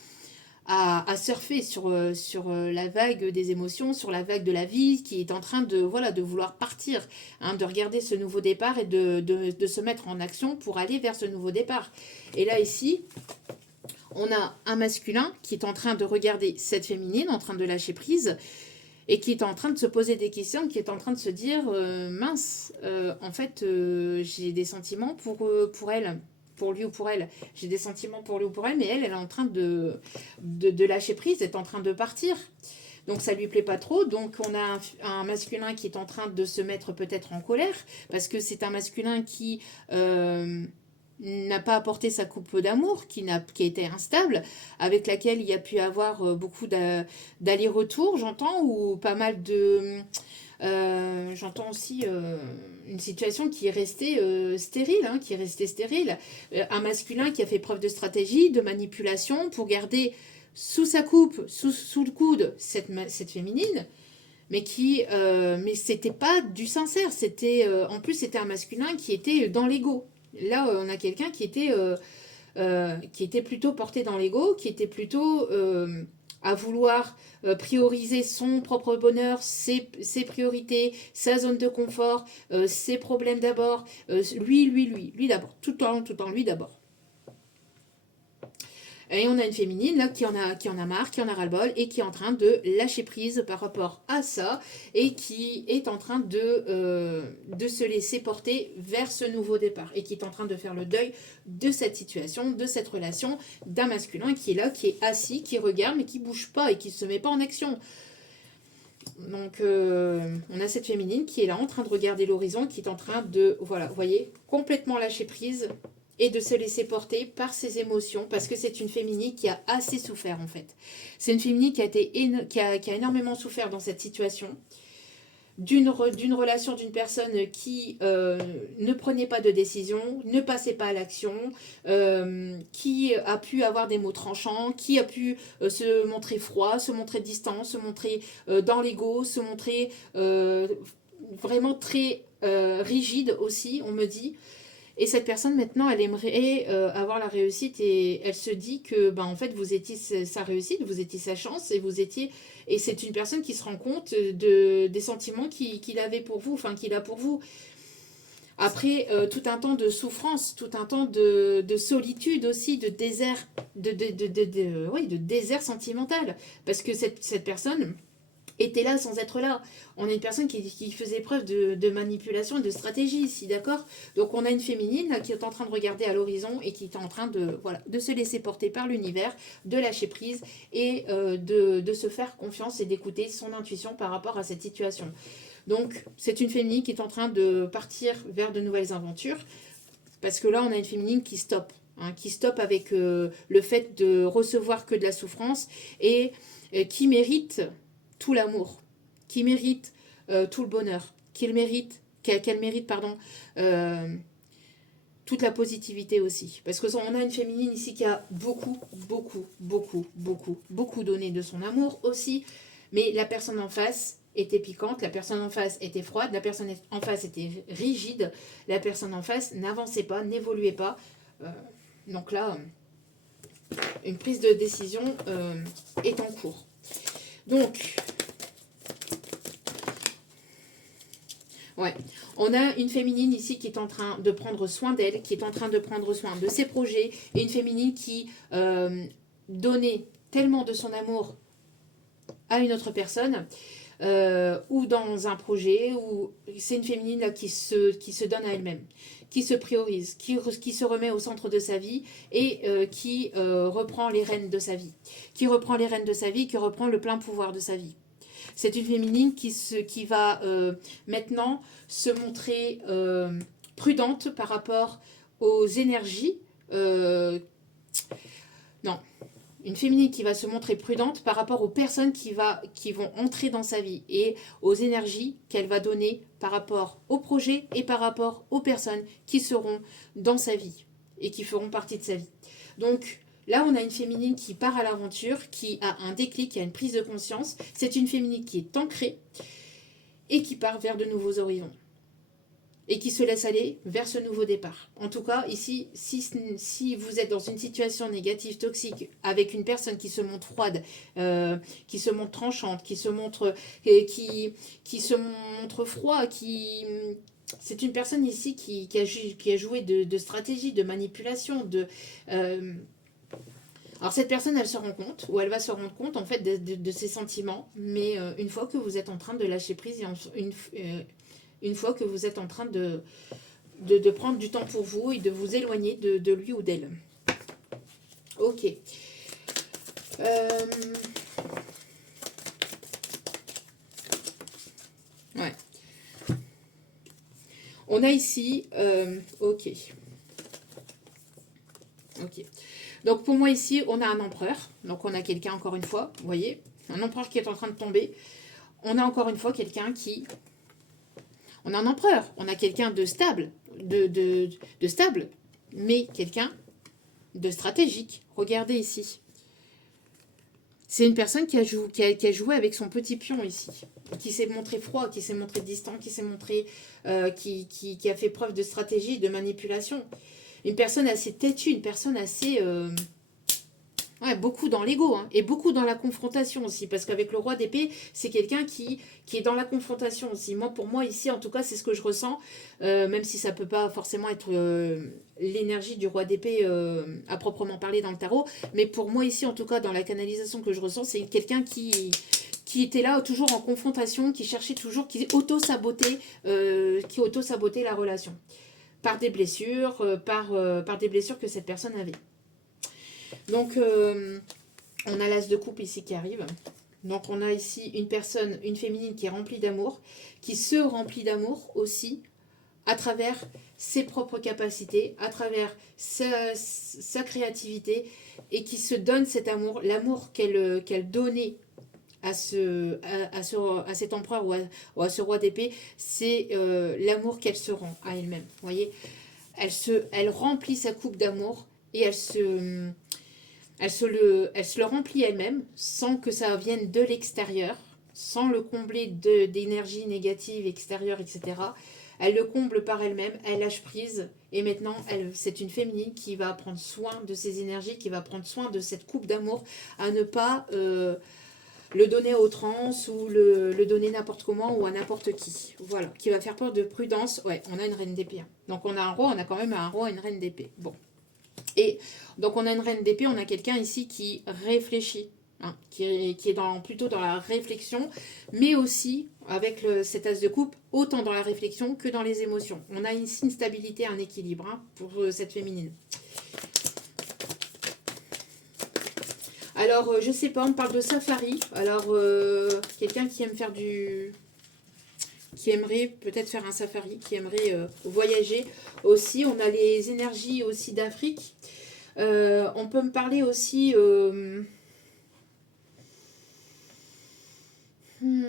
surfer sur la vague des émotions, sur la vague de la vie, qui est en train de vouloir partir, hein, de regarder ce nouveau départ et de se mettre en action pour aller vers ce nouveau départ. Et là ici, on a un masculin qui est en train de regarder cette féminine, en train de lâcher prise, et qui est en train de se poser des questions, qui est en train de se dire mince, en fait, j'ai des sentiments pour elle, pour lui ou pour elle. J'ai des sentiments pour lui ou pour elle, mais elle est en train de lâcher prise, elle est en train de partir. Donc ça lui plaît pas trop. Donc on a un masculin qui est en train de se mettre peut-être en colère, parce que c'est un masculin qui... n'a pas apporté sa coupe d'amour, qui a été instable, avec laquelle il y a pu avoir beaucoup d'allers-retours, j'entends, ou pas mal de... j'entends aussi une situation qui est restée stérile, hein, qui est restée stérile. Un masculin qui a fait preuve de stratégie, de manipulation, pour garder sous sa coupe, sous le coude, cette féminine, mais mais c'était pas du sincère, en plus c'était un masculin qui était dans l'ego. Là, on a quelqu'un qui était plutôt porté dans l'ego, qui était plutôt à vouloir prioriser son propre bonheur, ses priorités, sa zone de confort, ses problèmes d'abord, lui d'abord, tout en lui d'abord. Et on a une féminine là qui en a marre, qui en a ras-le-bol et qui est en train de lâcher prise par rapport à ça et qui est en train de se laisser porter vers ce nouveau départ et qui est en train de faire le deuil de cette situation, de cette relation d'un masculin qui est là, qui est assis, qui regarde mais qui bouge pas et qui ne se met pas en action. Donc on a cette féminine qui est là en train de regarder l'horizon, qui est en train de, voilà, vous voyez, complètement lâcher prise et de se laisser porter par ses émotions, parce que c'est une féminine qui a assez souffert en fait. C'est une féminine qui a énormément souffert dans cette situation, d'une relation d'une personne qui ne prenait pas de décision, ne passait pas à l'action, qui a pu avoir des mots tranchants, qui a pu se montrer froid, se montrer distant, se montrer dans l'ego, se montrer vraiment très rigide aussi, on me dit. Et cette personne, maintenant, elle aimerait avoir la réussite et elle se dit que, en fait, vous étiez sa réussite, vous étiez sa chance et c'est une personne qui se rend compte des sentiments qu'il avait pour vous, enfin, qu'il a pour vous. Après, tout un temps de souffrance, tout un temps de solitude aussi, de désert, oui, de désert sentimental. Parce que cette personne était là sans être là. On a une personne qui faisait preuve de manipulation et de stratégie ici, d'accord? Donc on a une féminine là, qui est en train de regarder à l'horizon et qui est en train de, voilà, de se laisser porter par l'univers, de lâcher prise et de se faire confiance et d'écouter son intuition par rapport à cette situation. Donc c'est une féminine qui est en train de partir vers de nouvelles aventures parce que là on a une féminine qui stoppe. Hein, qui stoppe avec le fait de recevoir que de la souffrance et qui mérite tout l'amour, qui mérite tout le bonheur, qu'elle mérite, pardon, toute la positivité aussi. Parce que on a une féminine ici qui a beaucoup donné de son amour aussi, mais la personne en face était piquante, la personne en face était froide, la personne en face était rigide, la personne en face n'avançait pas, n'évoluait pas. Donc là, une prise de décision est en cours. Donc, ouais, on a une féminine ici qui est en train de prendre soin d'elle, qui est en train de prendre soin de ses projets, et une féminine qui donnait tellement de son amour à une autre personne, ou dans un projet, ou c'est une féminine là, qui se donne à elle-même, qui se priorise, qui se remet au centre de sa vie et qui reprend les rênes de sa vie, qui reprend le plein pouvoir de sa vie. C'est une féminine qui va maintenant se montrer prudente par rapport aux énergies. Non, une féminine qui va se montrer prudente par rapport aux personnes qui vont entrer dans sa vie et aux énergies qu'elle va donner par rapport au projet et par rapport aux personnes qui seront dans sa vie et qui feront partie de sa vie. Donc là, on a une féminine qui part à l'aventure, qui a un déclic, qui a une prise de conscience. C'est une féminine qui est ancrée et qui part vers de nouveaux horizons et qui se laisse aller vers ce nouveau départ. En tout cas, ici, si vous êtes dans une situation négative, toxique, avec une personne qui se montre froide, qui se montre tranchante, qui se montre froid, c'est une personne ici qui a joué de stratégie, de manipulation, alors cette personne, elle se rend compte, ou elle va se rendre compte en fait de ses sentiments, mais une fois que vous êtes en train de lâcher prise, une fois que vous êtes en train de prendre du temps pour vous et de vous éloigner de lui ou d'elle. Ok. Ouais. On a ici... ok. Ok. Donc pour moi ici, on a un empereur. Donc on a quelqu'un, encore une fois, vous voyez, un empereur qui est en train de tomber. On a encore une fois quelqu'un qui... On a un empereur, on a quelqu'un de stable, de stable, mais quelqu'un de stratégique. Regardez ici. C'est une personne qui a joué avec son petit pion ici, qui s'est montré froid, qui s'est montré distant, qui s'est montré, qui a fait preuve de stratégie, de manipulation. Une personne assez têtue, une personne assez... Ouais, beaucoup dans l'ego, hein, et beaucoup dans la confrontation aussi, parce qu'avec le roi d'épée, c'est quelqu'un qui est dans la confrontation aussi. Moi, pour moi, ici, en tout cas, c'est ce que je ressens, même si ça peut pas forcément être l'énergie du roi d'épée à proprement parler dans le tarot, mais pour moi, ici, en tout cas, dans la canalisation que je ressens, c'est quelqu'un qui était là, toujours en confrontation, qui cherchait toujours, qui auto-sabotait la relation, par des blessures, par des blessures que cette personne avait. Donc, on a l'as de coupe ici qui arrive. Donc, on a ici une féminine qui est remplie d'amour, qui se remplit d'amour aussi à travers ses propres capacités, à travers sa créativité, et qui se donne cet amour, l'amour qu'elle donnait à cet empereur ou à ce roi d'épée, c'est l'amour qu'elle se rend à elle-même. Vous voyez, elle remplit sa coupe d'amour et elle se le remplit elle-même sans que ça vienne de l'extérieur, sans le combler d'énergie négative extérieure, etc. Elle le comble par elle-même, elle lâche prise, et maintenant, c'est une féminine qui va prendre soin de ses énergies, qui va prendre soin de cette coupe d'amour, à ne pas le donner à outrance ou le donner n'importe comment ou à n'importe qui. Voilà, qui va faire preuve de prudence. Ouais, on a une reine d'épée. Hein. Donc on a un roi, on a quand même un roi et une reine d'épée. Bon. Et donc on a une reine d'épée, on a quelqu'un ici qui réfléchit. Hein, qui est plutôt dans la réflexion, mais aussi avec cet as de coupe, autant dans la réflexion que dans les émotions. On a ici une stabilité, un équilibre hein, pour cette féminine. Alors, je sais pas, on parle de safari. Alors, quelqu'un qui aime faire qui aimerait peut-être faire un safari, qui aimerait voyager aussi. On a les énergies aussi d'Afrique. On peut me parler aussi... Oui,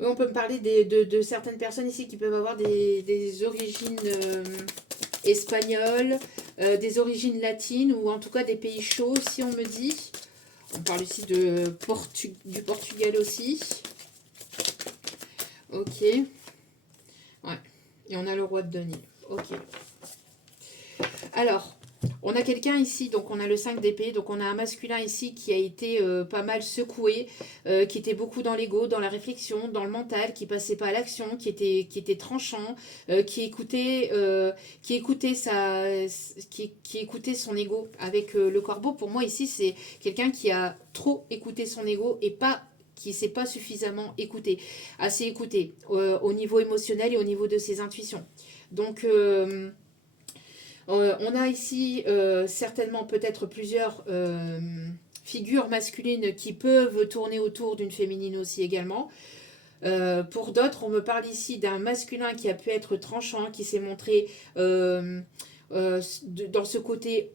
on peut me parler de certaines personnes ici qui peuvent avoir des origines espagnoles, des origines latines ou en tout cas des pays chauds, si on me dit. On parle ici du Portugal aussi. Ok. Ouais. Et on a le roi de denier. Ok. Alors, on a quelqu'un ici, donc on a le 5 d'épée, donc on a un masculin ici qui a été pas mal secoué, qui était beaucoup dans l'ego, dans la réflexion, dans le mental, qui passait pas à l'action, qui était tranchant, qui écoutait son ego avec le corbeau. Pour moi ici, c'est quelqu'un qui a trop écouté son ego et pas qui ne s'est pas suffisamment assez écouté au niveau émotionnel et au niveau de ses intuitions. Donc, on a ici certainement peut-être plusieurs figures masculines qui peuvent tourner autour d'une féminine aussi également. Pour d'autres, on me parle ici d'un masculin qui a pu être tranchant, qui s'est montré dans ce côté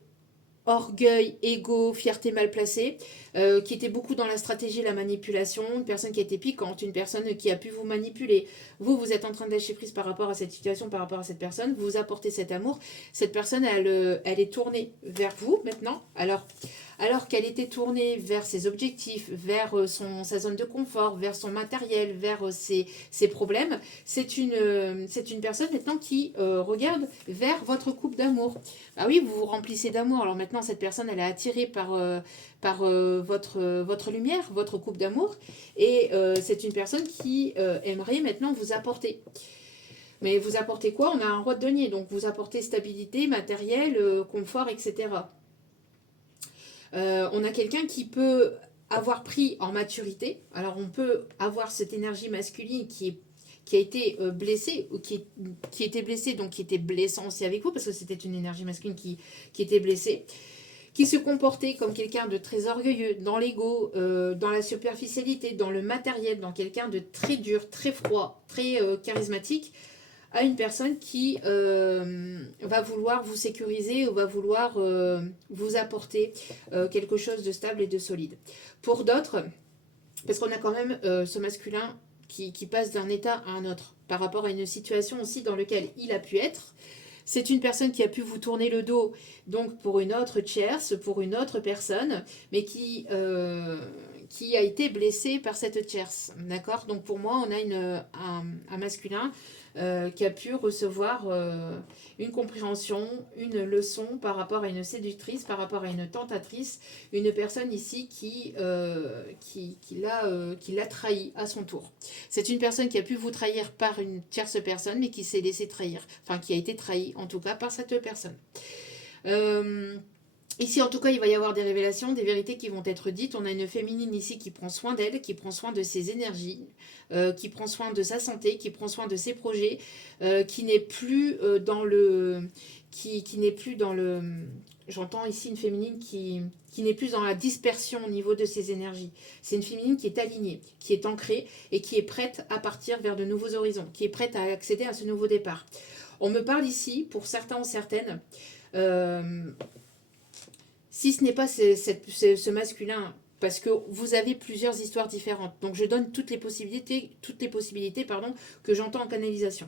orgueil, ego, fierté mal placée, qui était beaucoup dans la stratégie et la manipulation, une personne qui a été piquante, une personne qui a pu vous manipuler. Vous êtes en train de lâcher prise par rapport à cette situation, par rapport à cette personne, vous apportez cet amour. Cette personne, elle est tournée vers vous maintenant. Alors qu'elle était tournée vers ses objectifs, vers sa zone de confort, vers son matériel, vers ses problèmes, c'est une personne maintenant qui regarde vers votre coupe d'amour. Ah oui, vous vous remplissez d'amour. Alors maintenant, cette personne, elle est attirée par votre lumière, votre coupe d'amour. Et c'est une personne qui aimerait maintenant vous apporter. Mais vous apportez quoi? On a un roi de denier, donc vous apportez stabilité, matériel, confort, etc. On a quelqu'un qui peut avoir pris en maturité. Alors on peut avoir cette énergie masculine qui a été blessée, ou qui était blessée, donc qui était blessant aussi avec vous, parce que c'était une énergie masculine qui était blessée, qui se comportait comme quelqu'un de très orgueilleux, dans l'ego, dans la superficialité, dans le matériel, dans quelqu'un de très dur, très froid, très charismatique, à une personne qui va vouloir vous sécuriser ou va vouloir vous apporter quelque chose de stable et de solide. Pour d'autres, parce qu'on a quand même ce masculin qui passe d'un état à un autre, par rapport à une situation aussi dans laquelle il a pu être. C'est une personne qui a pu vous tourner le dos, donc pour une autre tierce, pour une autre personne, mais qui a été blessée par cette tierce. D'accord? Donc pour moi, on a un masculin qui a pu recevoir une compréhension, une leçon par rapport à une séductrice, par rapport à une tentatrice, une personne ici qui l'a trahi à son tour. C'est une personne qui a pu vous trahir par une tierce personne, mais qui s'est laissée trahir, enfin qui a été trahie en tout cas par cette personne. Ici, en tout cas, il va y avoir des révélations, des vérités qui vont être dites. On a une féminine ici qui prend soin d'elle, qui prend soin de ses énergies, qui prend soin de sa santé, qui prend soin de ses projets, qui n'est plus dans le... qui n'est plus dans le... J'entends ici une féminine qui n'est plus dans la dispersion au niveau de ses énergies. C'est une féminine qui est alignée, qui est ancrée et qui est prête à partir vers de nouveaux horizons, qui est prête à accéder à ce nouveau départ. On me parle ici, pour certains ou certaines... si ce n'est pas ce masculin, parce que vous avez plusieurs histoires différentes. Donc je donne toutes les possibilités que j'entends en canalisation.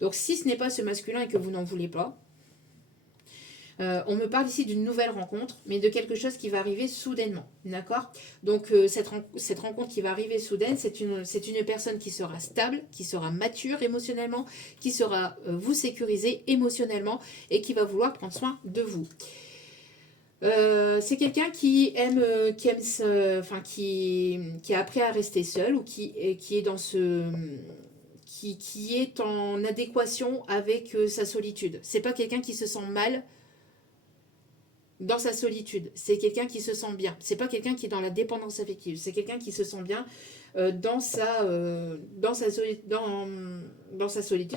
Donc si ce n'est pas ce masculin et que vous n'en voulez pas, on me parle ici d'une nouvelle rencontre, mais de quelque chose qui va arriver soudainement. D'accord? Donc cette rencontre qui va arriver soudaine, c'est une personne qui sera stable, qui sera mature émotionnellement, qui saura vous sécuriser émotionnellement et qui va vouloir prendre soin de vous. C'est quelqu'un qui a appris à rester seul ou qui est dans qui est en adéquation avec sa solitude. C'est pas quelqu'un qui se sent mal dans sa solitude. C'est quelqu'un qui se sent bien. C'est pas quelqu'un qui est dans la dépendance affective. C'est quelqu'un qui se sent bien dans sa solitude,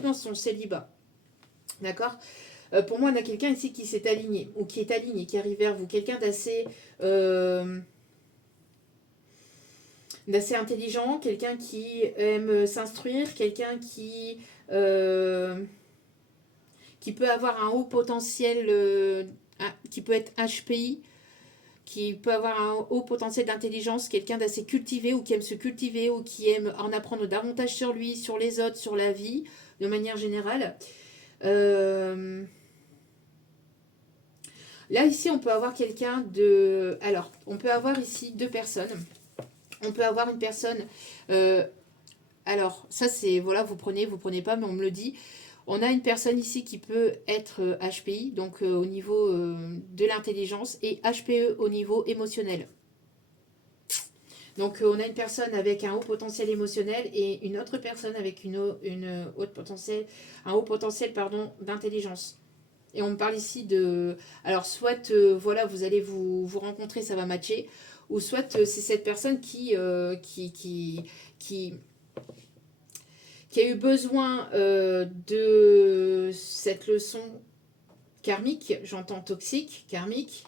dans son célibat. D'accord. Pour moi, on a quelqu'un ici qui s'est aligné, ou qui est aligné, qui arrive vers vous. Quelqu'un d'assez intelligent, quelqu'un qui aime s'instruire, quelqu'un qui peut avoir un haut potentiel, qui peut être HPI, qui peut avoir un haut potentiel d'intelligence, quelqu'un d'assez cultivé ou qui aime se cultiver ou qui aime en apprendre davantage sur lui, sur les autres, sur la vie, de manière générale. Là, ici, on peut avoir quelqu'un de... Alors, on peut avoir ici deux personnes. On peut avoir une personne... alors, ça, c'est... Voilà, vous prenez pas, mais on me le dit. On a une personne ici qui peut être HPI, donc au niveau de l'intelligence, et HPE au niveau émotionnel. Donc, on a une personne avec un haut potentiel émotionnel et une autre personne avec un haut potentiel d'intelligence. Et on me parle ici de... Alors, soit, voilà, vous allez vous rencontrer, ça va matcher. Ou soit, c'est cette personne qui a eu besoin de cette leçon karmique, j'entends toxique, karmique,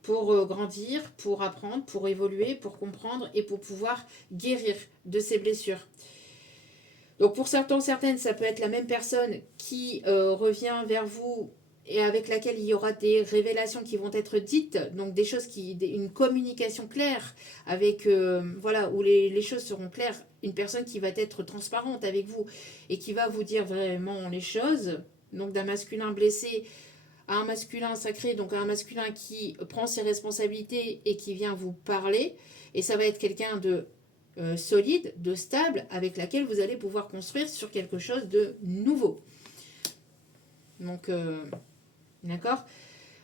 pour grandir, pour apprendre, pour évoluer, pour comprendre et pour pouvoir guérir de ses blessures. Donc, pour certaines, ça peut être la même personne qui revient vers vous et avec laquelle il y aura des révélations qui vont être dites, donc des choses une communication claire, avec, voilà, où les choses seront claires, une personne qui va être transparente avec vous et qui va vous dire vraiment les choses, donc d'un masculin blessé à un masculin sacré, donc à un masculin qui prend ses responsabilités et qui vient vous parler, et ça va être quelqu'un de solide, de stable, avec laquelle vous allez pouvoir construire sur quelque chose de nouveau. Donc... D'accord.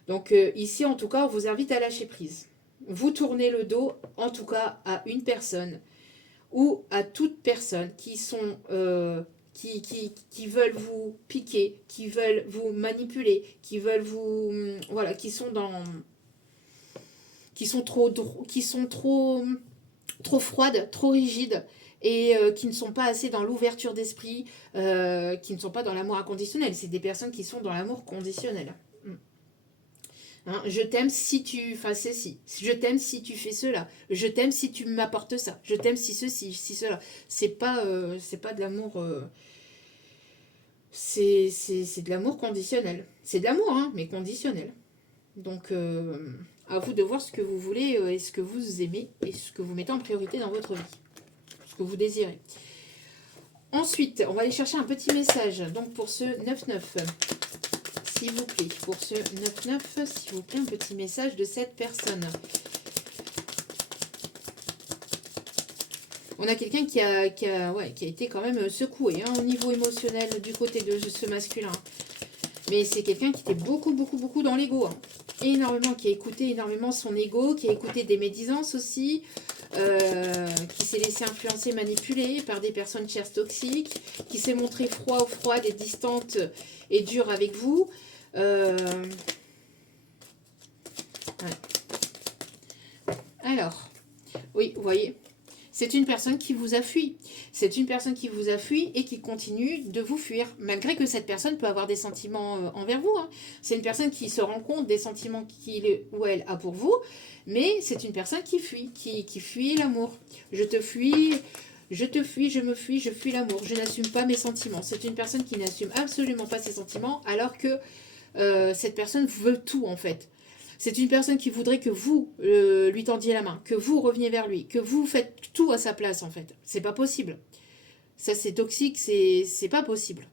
Donc ici, en tout cas, on vous invite à lâcher prise. Vous tournez le dos, en tout cas, à une personne ou à toute personne qui sont qui veulent vous piquer, qui veulent vous manipuler, qui veulent vous voilà, qui sont trop froides, trop rigides et qui ne sont pas assez dans l'ouverture d'esprit, qui ne sont pas dans l'amour inconditionnel. C'est des personnes qui sont dans l'amour conditionnel. Hein, je t'aime si tu fais ceci. Je t'aime si tu fais cela. Je t'aime si tu m'apportes ça. Je t'aime si ceci, si cela. C'est pas de l'amour. C'est de l'amour conditionnel. C'est de l'amour, hein, mais conditionnel. Donc, à vous de voir ce que vous voulez et ce que vous aimez et ce que vous mettez en priorité dans votre vie. Ce que vous désirez. Ensuite, on va aller chercher un petit message. Donc, pour ce 9-9. S'il vous plaît, pour ce 9-9, s'il vous plaît, un petit message de cette personne. On a quelqu'un qui a été quand même secoué au niveau émotionnel du côté de ce masculin. Mais c'est quelqu'un qui était beaucoup dans l'ego. Hein. Énormément, qui a écouté énormément son ego, qui a écouté des médisances aussi, qui s'est laissé influencer, manipuler par des personnes chères toxiques, qui s'est montré froid ou froide et distante et dure avec vous. Ouais. Alors, oui, vous voyez, c'est une personne qui vous a fui. C'est une personne qui vous a fui et qui continue de vous fuir, malgré que cette personne peut avoir des sentiments envers vous. Hein. C'est une personne qui se rend compte des sentiments qu'il ou elle a pour vous, mais c'est une personne qui fuit, qui fuit l'amour. Je te fuis, je me fuis, je fuis l'amour. Je n'assume pas mes sentiments. C'est une personne qui n'assume absolument pas ses sentiments, alors que cette personne veut tout en fait. C'est une personne qui voudrait que vous lui tendiez la main, que vous reveniez vers lui, que vous faites tout à sa place en fait. C'est pas possible. Ça c'est toxique, c'est pas possible.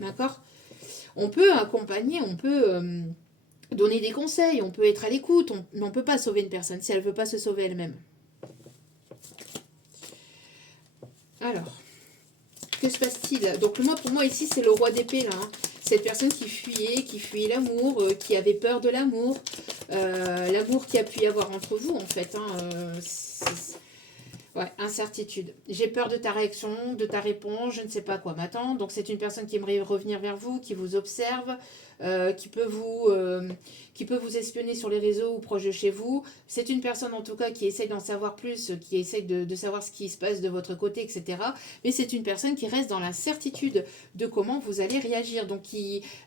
D'accord ? On peut accompagner, on peut donner des conseils, on peut être à l'écoute, mais on peut pas sauver une personne si elle veut pas se sauver elle-même. Alors, que se passe-t-il ? Donc pour moi ici c'est le roi d'épée là. Hein. Cette personne qui fuyait l'amour, qui avait peur de l'amour, l'amour qu'il y a pu y avoir entre vous, en fait. Hein, ouais, incertitude. J'ai peur de ta réaction, de ta réponse, je ne sais pas quoi m'attendre. Donc c'est une personne qui aimerait revenir vers vous, qui vous observe, qui peut vous espionner sur les réseaux ou proche de chez vous. C'est une personne en tout cas qui essaye d'en savoir plus, qui essaye de savoir ce qui se passe de votre côté, etc. Mais c'est une personne qui reste dans l'incertitude de comment vous allez réagir. Donc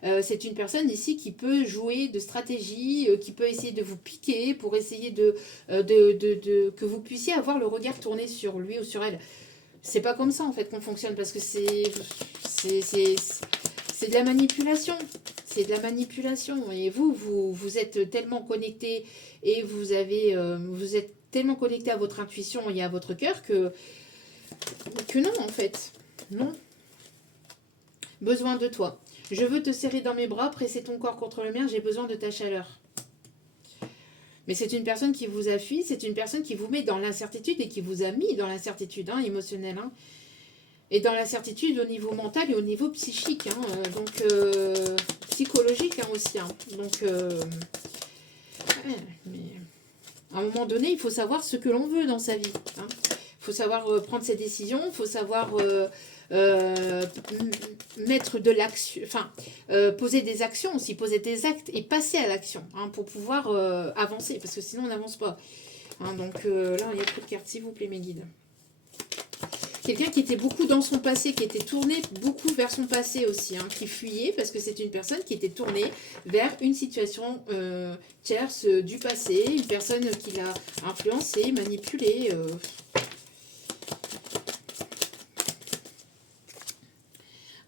c'est une personne ici qui peut jouer de stratégie, qui peut essayer de vous piquer pour essayer que vous puissiez avoir le regard tourné sur lui ou sur elle. C'est pas comme ça en fait qu'on fonctionne parce que c'est de la manipulation. C'est de la manipulation. Et vous êtes tellement connecté et vous êtes tellement connecté à votre intuition et à votre cœur que non en fait. Non. Besoin de toi. Je veux te serrer dans mes bras, presser ton corps contre le mien, j'ai besoin de ta chaleur. Mais c'est une personne qui vous a fui, c'est une personne qui vous met dans l'incertitude et qui vous a mis dans l'incertitude émotionnelle. Hein, et dans l'incertitude au niveau mental et au niveau psychique. Hein, donc, psychologique aussi. Hein, donc, ouais, mais à un moment donné, il faut savoir ce que l'on veut dans sa vie. Hein. Il faut savoir prendre ses décisions, il faut savoir mettre de l'action, enfin, poser des actions aussi, poser des actes et passer à l'action hein, pour pouvoir avancer, parce que sinon on n'avance pas. Hein, donc là, il y a trop de cartes, s'il vous plaît, mes guides. Quelqu'un qui était beaucoup dans son passé, qui était tourné beaucoup vers son passé aussi, hein, qui fuyait, parce que c'est une personne qui était tournée vers une situation tierce du passé, une personne qui l'a influencé, manipulé.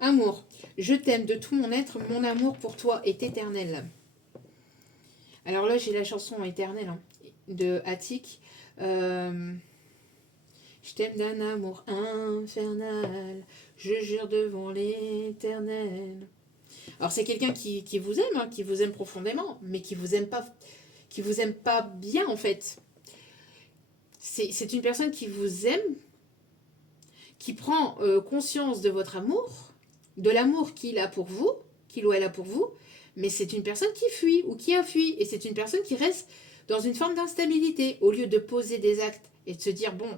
Amour, je t'aime de tout mon être, mon amour pour toi est éternel. Alors là, j'ai la chanson éternelle hein, de Attic. Je t'aime d'un amour infernal, je jure devant l'éternel. Alors c'est quelqu'un qui vous aime, hein, qui vous aime profondément, mais qui vous aime pas bien en fait. C'est une personne qui vous aime, qui prend conscience de votre amour, de l'amour qu'il a pour vous, qu'il ou elle a pour vous, mais c'est une personne qui fuit ou qui a fui, et c'est une personne qui reste dans une forme d'instabilité, au lieu de poser des actes et de se dire, bon,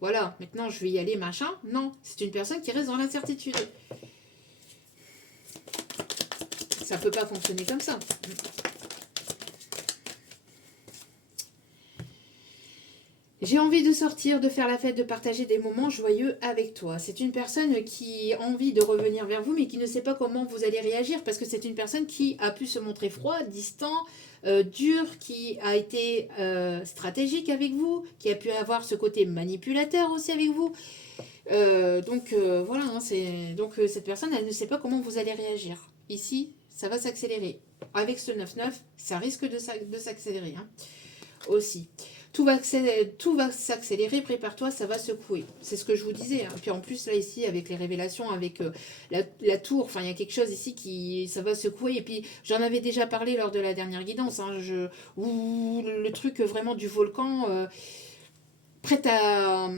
voilà, maintenant je vais y aller, machin. Non, c'est une personne qui reste dans l'incertitude. Ça ne peut pas fonctionner comme ça. J'ai envie de sortir, de faire la fête, de partager des moments joyeux avec toi. C'est une personne qui a envie de revenir vers vous, mais qui ne sait pas comment vous allez réagir, parce que c'est une personne qui a pu se montrer froid, distant, dur, qui a été stratégique avec vous, qui a pu avoir ce côté manipulateur aussi avec vous. Donc voilà, hein, cette personne, elle ne sait pas comment vous allez réagir. Ici, ça va s'accélérer. Avec ce 9-9, ça risque de s'accélérer hein, aussi. Tout va s'accélérer, prépare-toi, ça va secouer. C'est ce que je vous disais. Hein. Puis en plus, là, ici, avec les révélations, avec la tour, enfin, il y a quelque chose ici ça va secouer. Et puis, j'en avais déjà parlé lors de la dernière guidance, hein, où le truc vraiment du volcan, prêt à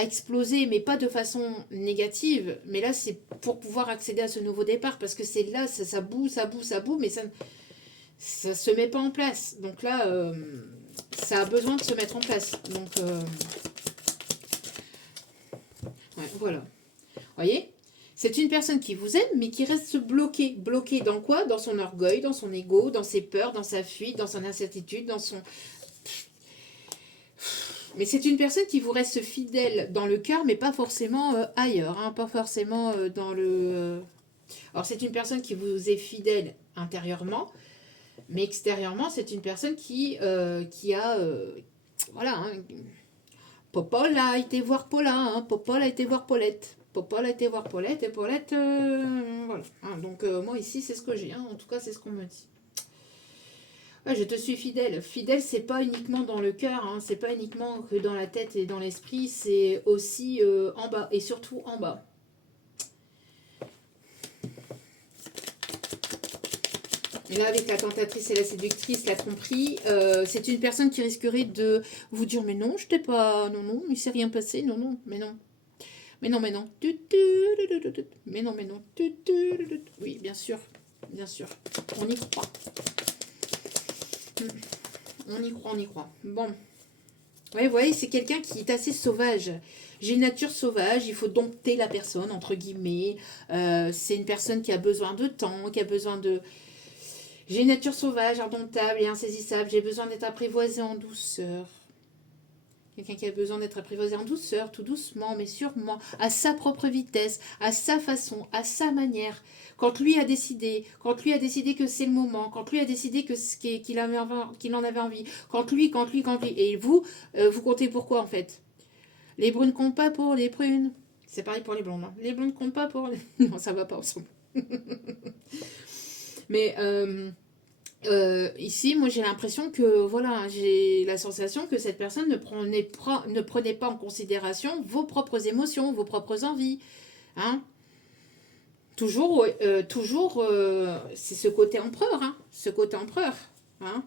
exploser, mais pas de façon négative. Mais là, c'est pour pouvoir accéder à ce nouveau départ, parce que c'est là, ça boue, mais ça se met pas en place. Donc là... ça a besoin de se mettre en place. Donc, ouais, voilà. Vous voyez, c'est une personne qui vous aime, mais qui reste bloquée. Bloquée dans quoi? Dans son orgueil, dans son ego, dans ses peurs, dans sa fuite, dans son incertitude, dans son... Mais c'est une personne qui vous reste fidèle dans le cœur, mais pas forcément ailleurs. Hein, pas forcément dans le... Alors, c'est une personne qui vous est fidèle intérieurement, mais extérieurement, c'est une personne qui a... voilà, hein, Popol a été voir Paula, hein, Popol a été voir Paulette. Popol a été voir Paulette, et Paulette, voilà. Hein, donc, moi, ici, c'est ce que j'ai, hein, en tout cas, c'est ce qu'on me dit. Ouais, je te suis fidèle. Fidèle, c'est pas uniquement dans le cœur, hein, c'est pas uniquement que dans la tête et dans l'esprit, c'est aussi en bas, et surtout en bas. Et là, avec la tentatrice et la séductrice, la tromperie, c'est une personne qui risquerait de vous dire « Mais non, je t'ai pas... Non, non, il s'est rien passé. Non, non, mais non. Mais non, mais non. Mais non, mais non. Oui, bien sûr. Bien sûr. On y croit. On y croit, on y croit. Bon. Ouais, vous voyez, c'est quelqu'un qui est assez sauvage. J'ai une nature sauvage, il faut dompter la personne, entre guillemets. C'est une personne qui a besoin de temps, qui a besoin de... J'ai une nature sauvage, indomptable et insaisissable. J'ai besoin d'être apprivoisée en douceur. Quelqu'un qui a besoin d'être apprivoisé en douceur, tout doucement, mais sûrement, à sa propre vitesse, à sa façon, à sa manière. Quand lui a décidé que c'est le moment, quand lui a décidé qu'il en avait envie, quand lui. Et vous, vous comptez pour quoi en fait? Les brunes comptent pas pour les prunes. C'est pareil pour les blondes. Hein. Les blondes comptent pas pour les... Non, ça va pas ensemble. Mais ici, moi j'ai l'impression que, voilà, j'ai la sensation que cette personne ne prenait pas en considération vos propres émotions, vos propres envies. Hein. Toujours, c'est ce côté empereur, hein, ce côté empereur. Hein.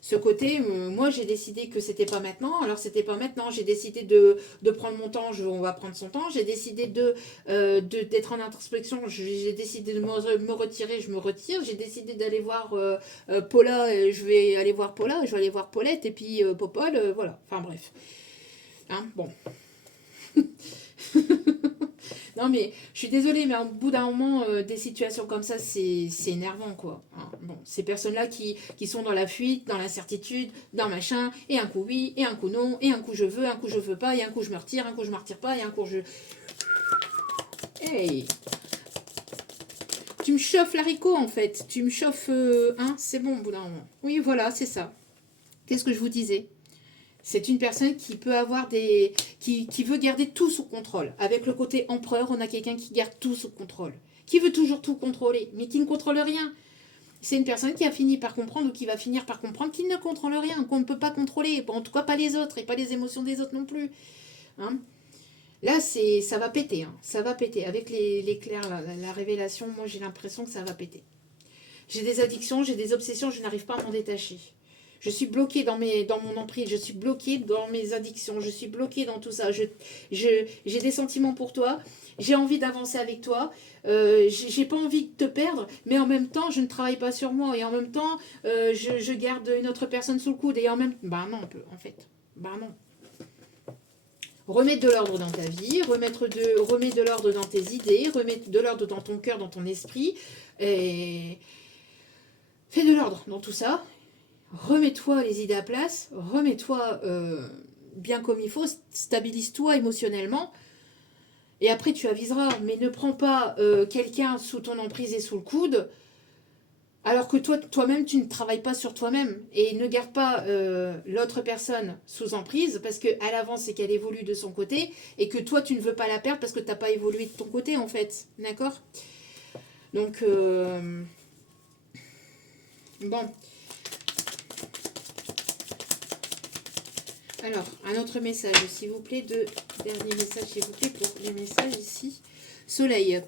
Ce côté, moi j'ai décidé que c'était pas maintenant, alors c'était pas maintenant, j'ai décidé de prendre mon temps, on va prendre son temps, j'ai décidé d'être en introspection, j'ai décidé de me retirer, je me retire, j'ai décidé d'aller voir Paula, je vais aller voir Paula, je vais aller voir Paulette, et puis Popol, voilà, enfin bref. Hein, bon. Non mais je suis désolée, mais au bout d'un moment, des situations comme ça, c'est énervant quoi. Hein. Bon, ces personnes-là qui sont dans la fuite, dans l'incertitude, dans machin, et un coup oui, et un coup non, et un coup je veux pas, et un coup je me retire, un coup je me retire pas, et un coup je... Hey, tu me chauffes l'haricot en fait, tu me chauffes... hein, c'est bon au bout d'un moment. Oui voilà, c'est ça. Qu'est-ce que je vous disais? C'est une personne qui peut avoir des... qui veut garder tout sous contrôle. Avec le côté empereur, on a quelqu'un qui garde tout sous contrôle. Qui veut toujours tout contrôler, mais qui ne contrôle rien. C'est une personne qui a fini par comprendre ou qui va finir par comprendre qu'il ne contrôle rien, qu'on ne peut pas contrôler. En tout cas, pas les autres et pas les émotions des autres non plus. Hein. Là, ça va péter. Hein. Ça va péter. Avec l'éclair, la révélation, moi, j'ai l'impression que ça va péter. J'ai des addictions, j'ai des obsessions, je n'arrive pas à m'en détacher. Je suis bloquée dans mon emprise, je suis bloquée dans mes addictions, je suis bloquée dans tout ça. J'ai des sentiments pour toi, j'ai envie d'avancer avec toi, j'ai pas envie de te perdre, mais en même temps, je ne travaille pas sur moi, et en même temps, je garde une autre personne sous le coude, et en même temps... Bah non, en fait. Bah non. Remettre de l'ordre dans ta vie, remettre de l'ordre dans tes idées, remettre de l'ordre dans ton cœur, dans ton esprit, et... Fais de l'ordre dans tout ça. Remets-toi les idées à place, remets-toi bien comme il faut, stabilise-toi émotionnellement, et après tu aviseras, mais ne prends pas quelqu'un sous ton emprise et sous le coude, alors que toi-même tu ne travailles pas sur toi-même, et ne garde pas l'autre personne sous emprise, parce qu'elle avance et qu'elle évolue de son côté, et que toi tu ne veux pas la perdre parce que tu n'as pas évolué de ton côté en fait, d'accord? Donc, bon... Alors, un autre message, s'il vous plaît, dernier message, s'il vous plaît, pour les messages ici. Soleil.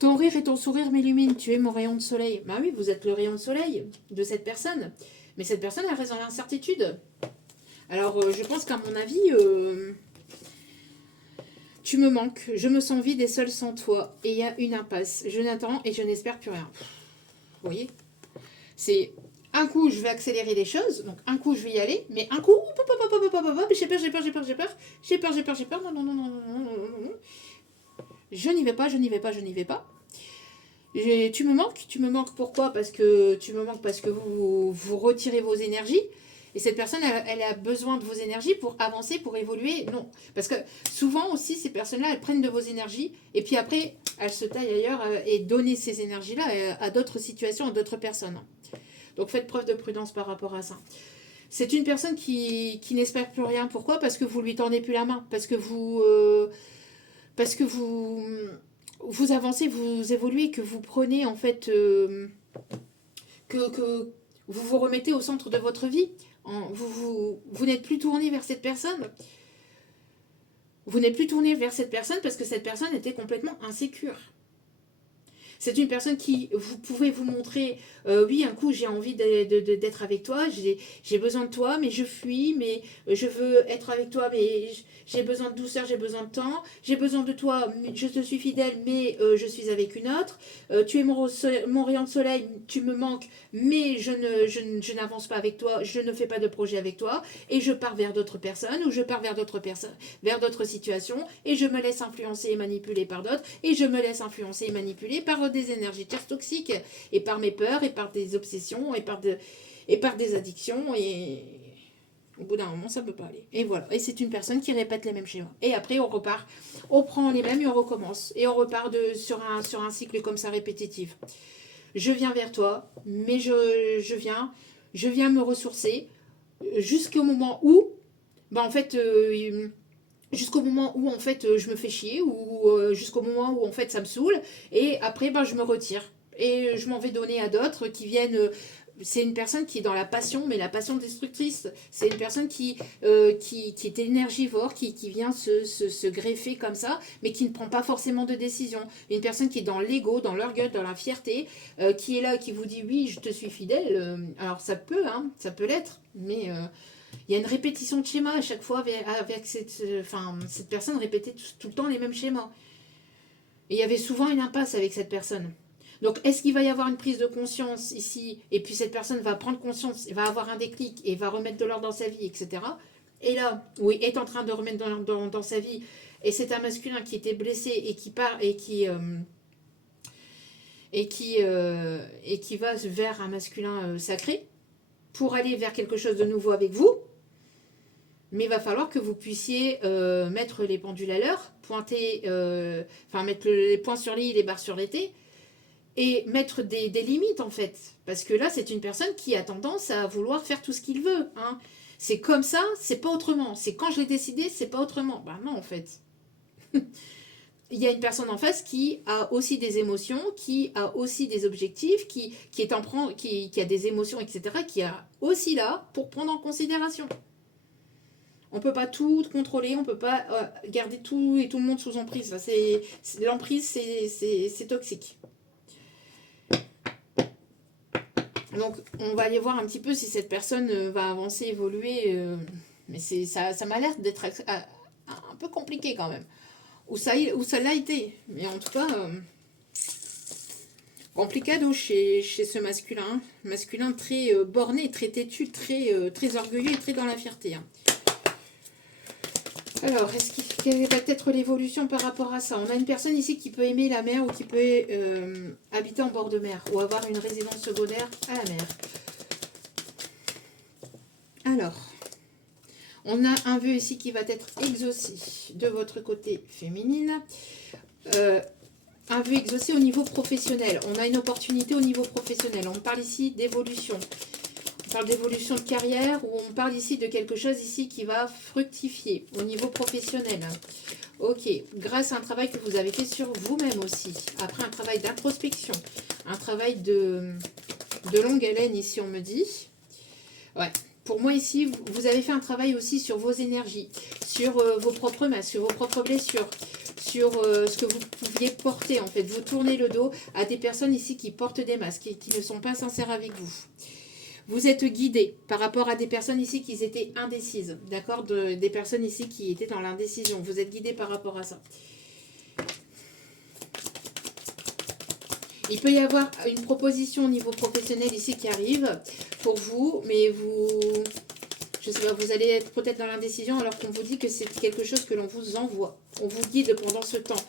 Ton rire et ton sourire m'illuminent, tu es mon rayon de soleil. Bah oui, vous êtes le rayon de soleil de cette personne. Mais cette personne, elle reste dans l'incertitude. Alors, je pense qu'à mon avis, tu me manques, je me sens vide et seule sans toi. Et il y a une impasse. Je n'attends et je n'espère plus rien. Vous voyez? C'est... Un coup, je vais accélérer les choses, donc un coup, je vais y aller, mais un coup, j'ai peur, non, non, non, non, non, non, non. Je n'y vais pas. Tu me manques pourquoi? Tu me manques parce que vous retirez vos énergies, et cette personne, elle a besoin de vos énergies pour avancer, pour évoluer. Non, parce que souvent aussi, ces personnes-là, elles prennent de vos énergies, et puis après, elles se taillent ailleurs et donnent ces énergies-là à d'autres situations, à d'autres personnes. Donc faites preuve de prudence par rapport à ça. C'est une personne qui n'espère plus rien. Pourquoi? Parce que vous lui tendez plus la main. Parce que vous avancez, vous évoluez, que vous prenez en fait... que vous vous remettez au centre de votre vie. Vous n'êtes plus tourné vers cette personne. Vous n'êtes plus tourné vers cette personne parce que cette personne était complètement insécure. C'est une personne qui, vous pouvez vous montrer, oui, un coup, j'ai envie d'être avec toi, j'ai besoin de toi, mais je fuis, mais je veux être avec toi, mais j'ai besoin de douceur, j'ai besoin de temps, j'ai besoin de toi, je te suis fidèle, mais je suis avec une autre. Tu es mon rayon de soleil, tu me manques, mais je n'avance pas avec toi, je ne fais pas de projet avec toi, et je pars vers d'autres personnes, ou je pars vers d'autres personnes, vers d'autres situations, et je me laisse influencer et manipuler par d'autres, et je me laisse influencer et manipuler par des énergies toxiques, et par mes peurs, et par des obsessions, et par des addictions, et au bout d'un moment, ça ne peut pas aller. Et voilà. Et c'est une personne qui répète les mêmes schémas. Et après, on repart. On prend les mêmes et on recommence. Et on repart sur un cycle comme ça répétitif. Je viens vers toi, mais je viens me ressourcer jusqu'au moment où, en fait, je me fais chier, ou jusqu'au moment où, en fait, ça me saoule. Et après, je me retire. Et je m'en vais donner à d'autres qui viennent... c'est une personne qui est dans la passion, mais la passion destructrice. C'est une personne qui est énergivore, qui vient se greffer comme ça, mais qui ne prend pas forcément de décision. Une personne qui est dans l'ego, dans l'orgueil, dans la fierté, qui est là, qui vous dit oui, je te suis fidèle. Alors ça peut l'être, mais il y a une répétition de schémas à chaque fois avec cette personne répétait tout le temps les mêmes schémas. Et il y avait souvent une impasse avec cette personne. Donc, est-ce qu'il va y avoir une prise de conscience ici, et puis cette personne va prendre conscience, va avoir un déclic, et va remettre de l'ordre dans sa vie, etc. Et là, oui, est en train de remettre de l'ordre dans sa vie, et c'est un masculin qui était blessé, et qui part, et qui va vers un masculin sacré, pour aller vers quelque chose de nouveau avec vous. Mais il va falloir que vous puissiez mettre les pendules à l'heure, mettre les points sur les i, les barres sur les t, et mettre des limites, en fait. Parce que là, c'est une personne qui a tendance à vouloir faire tout ce qu'il veut. Hein. C'est comme ça, c'est pas autrement. C'est quand je l'ai décidé, c'est pas autrement. Ben non, en fait. Il y a une personne en face qui a aussi des émotions, qui a aussi des objectifs, qui a des émotions, etc., qui est aussi là pour prendre en considération. On ne peut pas tout contrôler, on ne peut pas garder tout et tout le monde sous emprise. L'emprise, c'est toxique. Donc, on va aller voir un petit peu si cette personne va avancer, évoluer. Mais ça m'a l'air d'être un peu compliqué quand même. Ou ça l'a été. Mais en tout cas, complicado chez ce masculin. Masculin très borné, très têtu, très orgueilleux et très dans la fierté. Hein. Alors, quelle va être l'évolution par rapport à ça? On a une personne ici qui peut aimer la mer ou qui peut habiter en bord de mer ou avoir une résidence secondaire à la mer. Alors, on a un vœu ici qui va être exaucé de votre côté féminine. Un vœu exaucé au niveau professionnel. On a une opportunité au niveau professionnel. On parle ici d'évolution. On parle d'évolution de carrière ou on parle ici de quelque chose ici qui va fructifier au niveau professionnel. Ok, grâce à un travail que vous avez fait sur vous-même aussi. Après un travail d'introspection, un travail de longue haleine ici on me dit. Ouais, pour moi ici, vous avez fait un travail aussi sur vos énergies, sur vos propres masques, sur vos propres blessures, sur ce que vous pouviez porter en fait. Vous tournez le dos à des personnes ici qui portent des masques et qui ne sont pas sincères avec vous. Vous êtes guidé par rapport à des personnes ici qui étaient indécises, d'accord, des personnes ici qui étaient dans l'indécision. Vous êtes guidé par rapport à ça. Il peut y avoir une proposition au niveau professionnel ici qui arrive pour vous, mais je sais pas, vous allez être peut-être dans l'indécision alors qu'on vous dit que c'est quelque chose que l'on vous envoie. On vous guide pendant ce temps.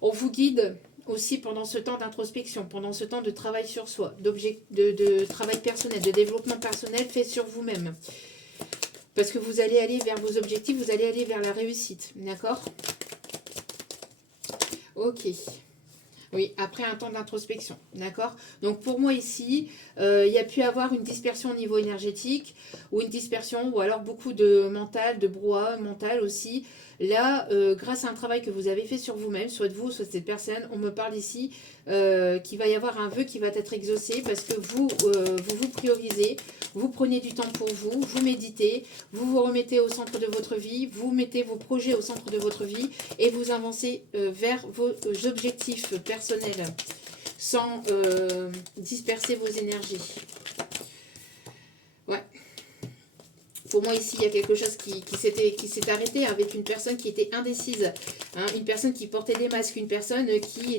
On vous guide aussi pendant ce temps d'introspection, pendant ce temps de travail sur soi, de travail personnel, de développement personnel fait sur vous-même. Parce que vous allez aller vers vos objectifs, vous allez aller vers la réussite, d'accord? Ok. Oui, après un temps d'introspection, d'accord? Donc pour moi ici, il y a pu avoir une dispersion au niveau énergétique, ou une dispersion, ou alors beaucoup de mental, de brouhaha mental aussi. Là, grâce à un travail que vous avez fait sur vous-même, soit vous, soit cette personne, on me parle ici qu'il va y avoir un vœu qui va être exaucé parce que vous vous priorisez, vous prenez du temps pour vous, vous méditez, vous vous remettez au centre de votre vie, vous mettez vos projets au centre de votre vie et vous avancez vers vos objectifs personnels. sans disperser vos énergies. Ouais. Pour moi, ici, il y a quelque chose qui s'est arrêté avec une personne qui était indécise. Hein, une personne qui portait des masques. Une personne qui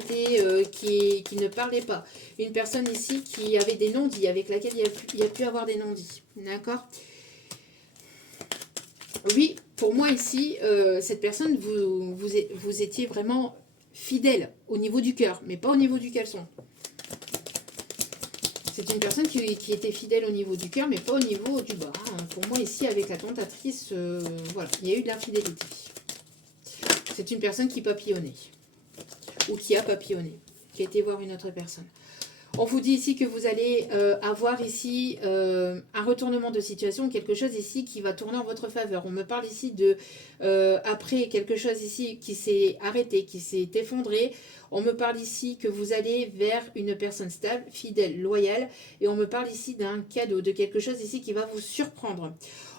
ne parlait pas. Une personne ici qui avait des non-dits, avec laquelle il y a pu avoir des non-dits. D'accord? Oui, pour moi, ici, cette personne, vous étiez vraiment fidèle au niveau du cœur, mais pas au niveau du caleçon. C'est une personne qui était fidèle au niveau du cœur, mais pas au niveau du bas. Hein. Pour moi, ici, avec la tentatrice, voilà, il y a eu de l'infidélité. C'est une personne qui papillonnait. Ou qui a papillonné. Qui a été voir une autre personne. On vous dit ici que vous allez avoir ici un retournement de situation, quelque chose ici qui va tourner en votre faveur. On me parle ici de, après quelque chose ici qui s'est arrêté, qui s'est effondré. On me parle ici que vous allez vers une personne stable, fidèle, loyale. Et on me parle ici d'un cadeau, de quelque chose ici qui va vous surprendre.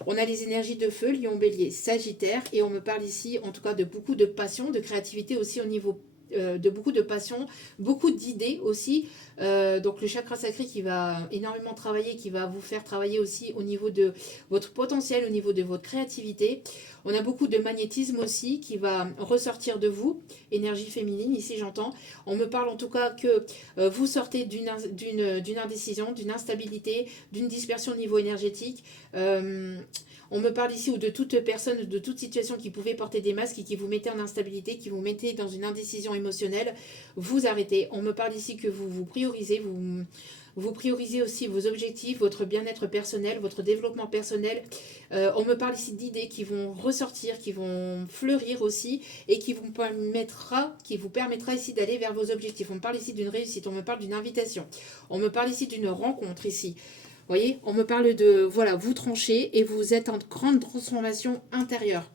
On a les énergies de feu, Lion, Bélier, Sagittaire. Et on me parle ici en tout cas de beaucoup de passion, de créativité aussi au niveau de beaucoup de passion, beaucoup d'idées aussi. Donc le chakra sacré qui va énormément travailler, qui va vous faire travailler aussi au niveau de votre potentiel, au niveau de votre créativité. On a beaucoup de magnétisme aussi qui va ressortir de vous, énergie féminine ici j'entends. On me parle en tout cas que vous sortez d'une indécision, d'une instabilité, d'une dispersion au niveau énergétique. On me parle ici ou de toute personne, de toute situation qui pouvait porter des masques et qui vous mettait en instabilité, qui vous mettait dans une indécision émotionnelle, vous arrêtez. On me parle ici que vous priorisez, vous priorisez aussi vos objectifs, votre bien-être personnel, votre développement personnel. On me parle ici d'idées qui vont ressortir, qui vont fleurir aussi et qui vous permettra ici d'aller vers vos objectifs. On me parle ici d'une réussite, on me parle d'une invitation. On me parle ici d'une rencontre ici. Vous voyez, on me parle de, voilà, vous tranchez et vous êtes en grande transformation intérieure.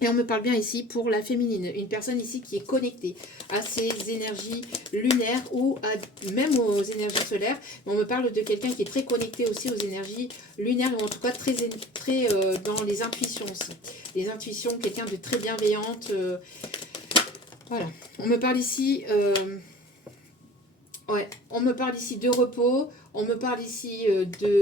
Et on me parle bien ici pour la féminine, une personne ici qui est connectée à ces énergies lunaires ou même aux énergies solaires. On me parle de quelqu'un qui est très connecté aussi aux énergies lunaires, ou en tout cas très dans les intuitions aussi. Les intuitions, quelqu'un de très bienveillante. Voilà. On me parle ici... ouais, on me parle ici de repos, on me parle ici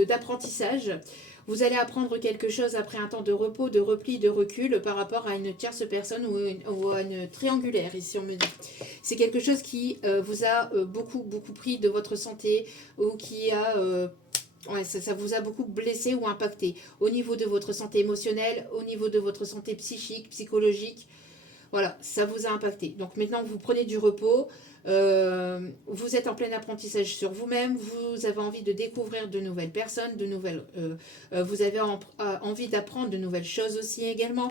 d'apprentissage. Vous allez apprendre quelque chose après un temps de repos, de repli, de recul par rapport à une tierce personne ou à une triangulaire, ici on me dit. C'est quelque chose qui vous a beaucoup pris de votre santé ou qui a... ouais, ça vous a beaucoup blessé ou impacté au niveau de votre santé émotionnelle, au niveau de votre santé psychique, psychologique. Voilà, ça vous a impacté. Donc maintenant, vous prenez du repos, vous êtes en plein apprentissage sur vous-même, vous avez envie de découvrir de nouvelles personnes, vous avez envie d'apprendre de nouvelles choses aussi également.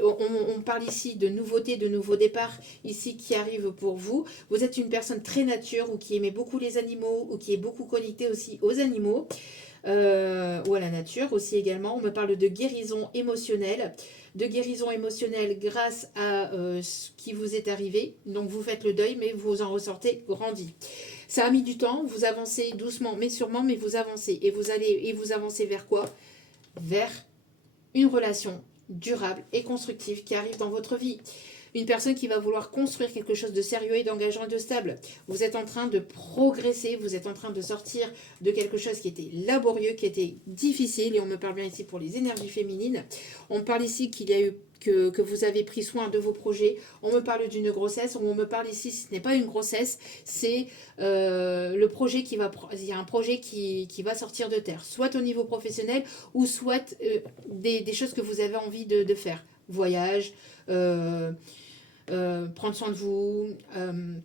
On parle ici de nouveautés, de nouveaux départs ici qui arrivent pour vous. Vous êtes une personne très nature ou qui aimait beaucoup les animaux ou qui est beaucoup connectée aussi aux animaux. Ou à la nature aussi également. On me parle de guérison émotionnelle, grâce à ce qui vous est arrivé. Donc vous faites le deuil, mais vous en ressortez grandi. Ça a mis du temps, vous avancez doucement mais sûrement, mais vous avancez. Et vous avancez vers quoi? Vers une relation durable et constructive qui arrive dans votre vie. Une personne qui va vouloir construire quelque chose de sérieux et d'engageant et de stable. Vous êtes en train de progresser, vous êtes en train de sortir de quelque chose qui était laborieux, qui était difficile. Et on me parle bien ici pour les énergies féminines. On me parle ici qu'il y a eu que vous avez pris soin de vos projets. On me parle d'une grossesse. On me parle ici, ce n'est pas une grossesse, c'est le projet qui va... Il y a un projet qui va sortir de terre, soit au niveau professionnel ou soit des choses que vous avez envie de faire. Voyage, prendre soin de vous,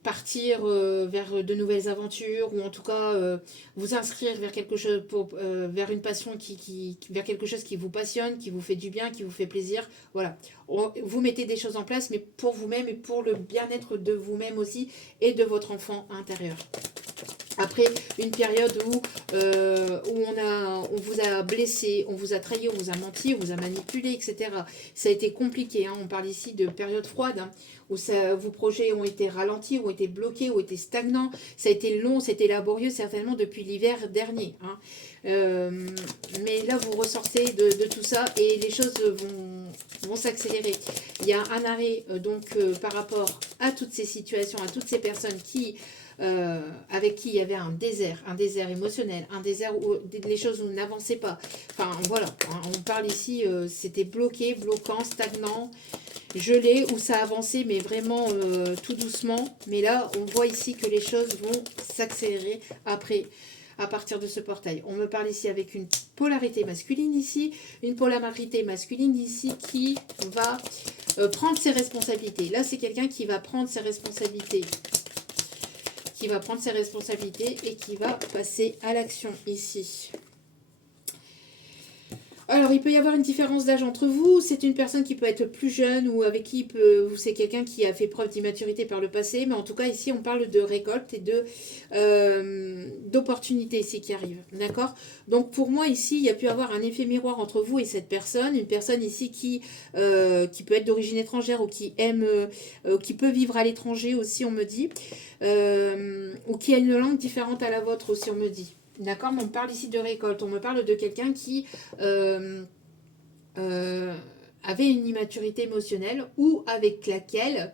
partir vers de nouvelles aventures ou en tout cas vous inscrire vers quelque chose vers une passion vers quelque chose qui vous passionne, qui vous fait du bien, qui vous fait plaisir. Voilà, vous mettez des choses en place, mais pour vous-même et pour le bien-être de vous-même aussi et de votre enfant intérieur. Après une période où on vous a blessé, on vous a trahi, on vous a menti, on vous a manipulé, etc. Ça a été compliqué. Hein. On parle ici de période froide, hein, où vos projets ont été ralentis, ont été bloqués, ont été stagnants. Ça a été long, c'était laborieux, certainement depuis l'hiver dernier. Hein. Mais là, vous ressortez de tout ça et les choses vont s'accélérer. Il y a un arrêt par rapport à toutes ces situations, à toutes ces personnes qui avec qui il y avait un désert émotionnel, un désert où les choses n'avançaient pas. Enfin, voilà, hein, on parle ici, c'était bloqué, bloquant, stagnant, gelé, où ça avançait, mais vraiment tout doucement. Mais là, on voit ici que les choses vont s'accélérer après, à partir de ce portail. On me parle ici avec une polarité masculine ici, une polarité masculine ici qui va prendre ses responsabilités. Là, c'est quelqu'un qui va prendre ses responsabilités. Qui va prendre ses responsabilités et qui va passer à l'action ici. Alors, il peut y avoir une différence d'âge entre vous. C'est une personne qui peut être plus jeune ou avec qui c'est quelqu'un qui a fait preuve d'immaturité par le passé. Mais en tout cas, ici, on parle de récolte et d'opportunités ici qui arrivent. D'accord? Donc, pour moi, ici, il y a pu avoir un effet miroir entre vous et cette personne. Une personne ici qui peut être d'origine étrangère ou qui aime, qui peut vivre à l'étranger aussi, on me dit. Ou qui a une langue différente à la vôtre aussi, on me dit. D'accord, mais on parle ici de récolte. On me parle de quelqu'un qui avait une immaturité émotionnelle ou avec laquelle,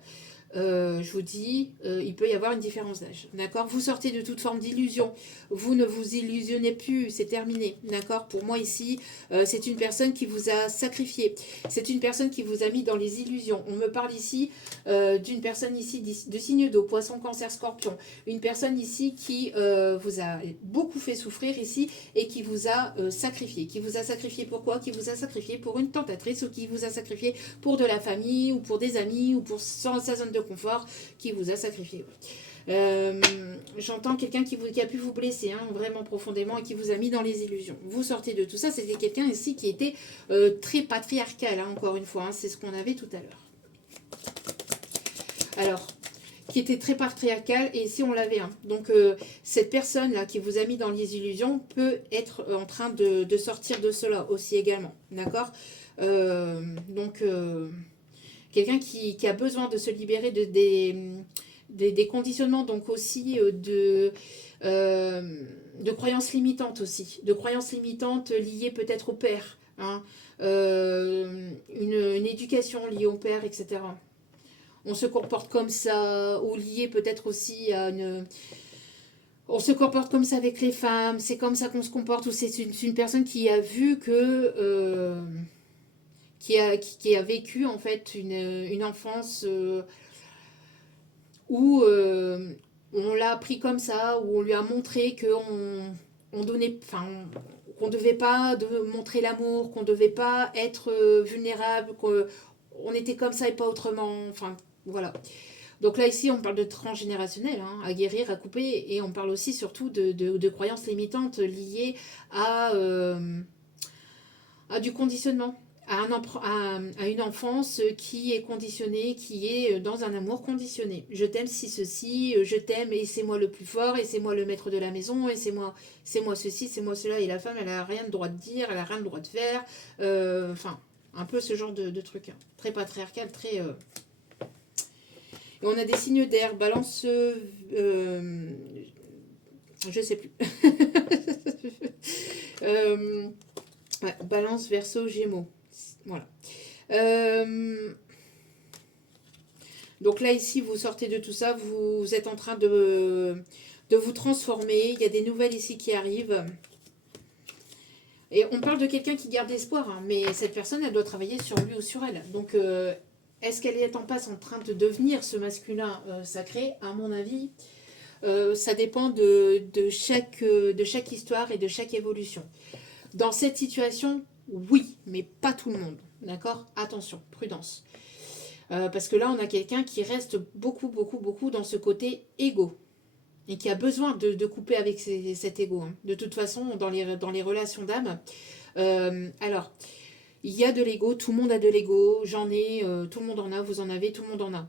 je vous dis, il peut y avoir une différence d'âge. D'accord, vous sortez de toute forme d'illusion. Vous ne vous illusionnez plus, c'est terminé. D'accord, pour moi ici, c'est une personne qui vous a sacrifié. C'est une personne qui vous a mis dans les illusions. On me parle ici d'une personne ici de signe d'eau, poisson, cancer, scorpion. Une personne ici qui vous a beaucoup fait souffrir ici et qui vous a sacrifié. Qui vous a sacrifié pourquoi? Qui vous a sacrifié pour une tentatrice ou qui vous a sacrifié pour de la famille ou pour des amis ou pour sa zone de confort, qui vous a sacrifié. J'entends quelqu'un qui a pu vous blesser hein, vraiment profondément et qui vous a mis dans les illusions. Vous sortez de tout ça. C'était quelqu'un ici qui était très patriarcal, hein, encore une fois. Hein, c'est ce qu'on avait tout à l'heure. Alors, qui était très patriarcal, et ici on l'avait. Hein. Donc, cette personne-là qui vous a mis dans les illusions peut être en train de sortir de cela aussi également. D'accord donc, quelqu'un qui a besoin de se libérer des conditionnements, donc aussi de croyances limitantes aussi. De croyances limitantes liées peut-être au père. Hein, une éducation liée au père, etc. On se comporte comme ça, ou lié peut-être aussi à une... On se comporte comme ça avec les femmes, c'est comme ça qu'on se comporte, ou c'est une personne qui a vu que... qui a vécu en fait une enfance où on l'a appris comme ça, où on lui a montré qu'on donnait... Enfin, qu'on ne devait pas montrer l'amour, qu'on ne devait pas être vulnérable, qu'on était comme ça et pas autrement. Enfin, voilà. Donc là, ici, on parle de transgénérationnel, hein, à guérir, à couper, et on parle aussi surtout de croyances limitantes liées à du conditionnement, à une enfance qui est conditionnée, qui est dans un amour conditionné. Je t'aime si ceci, je t'aime et c'est moi le plus fort, et c'est moi le maître de la maison, et c'est moi ceci, c'est moi cela, et la femme, elle a rien de droit de dire, elle a rien de droit de faire, enfin, un peu ce genre de truc, hein, très patriarcal, très... Et on a des signes d'air, balance, je sais plus. Ouais, balance, verseau, gémeaux. Voilà. Donc là, ici, vous sortez de tout ça, vous êtes en train de vous transformer. Il y a des nouvelles ici qui arrivent. Et on parle de quelqu'un qui garde espoir, hein, mais cette personne, elle doit travailler sur lui ou sur elle. Donc, est-ce qu'elle est en passe en train de devenir ce masculin sacré? À mon avis, ça dépend de chaque histoire et de chaque évolution. Dans cette situation, oui, mais pas tout le monde. D'accord? Attention, prudence. Parce que là, on a quelqu'un qui reste beaucoup, beaucoup, beaucoup dans ce côté égo. Et qui a besoin de couper avec cet égo. Hein. De toute façon, dans les relations d'âme, alors, il y a de l'ego, tout le monde a de l'ego, j'en ai, tout le monde en a, vous en avez, tout le monde en a.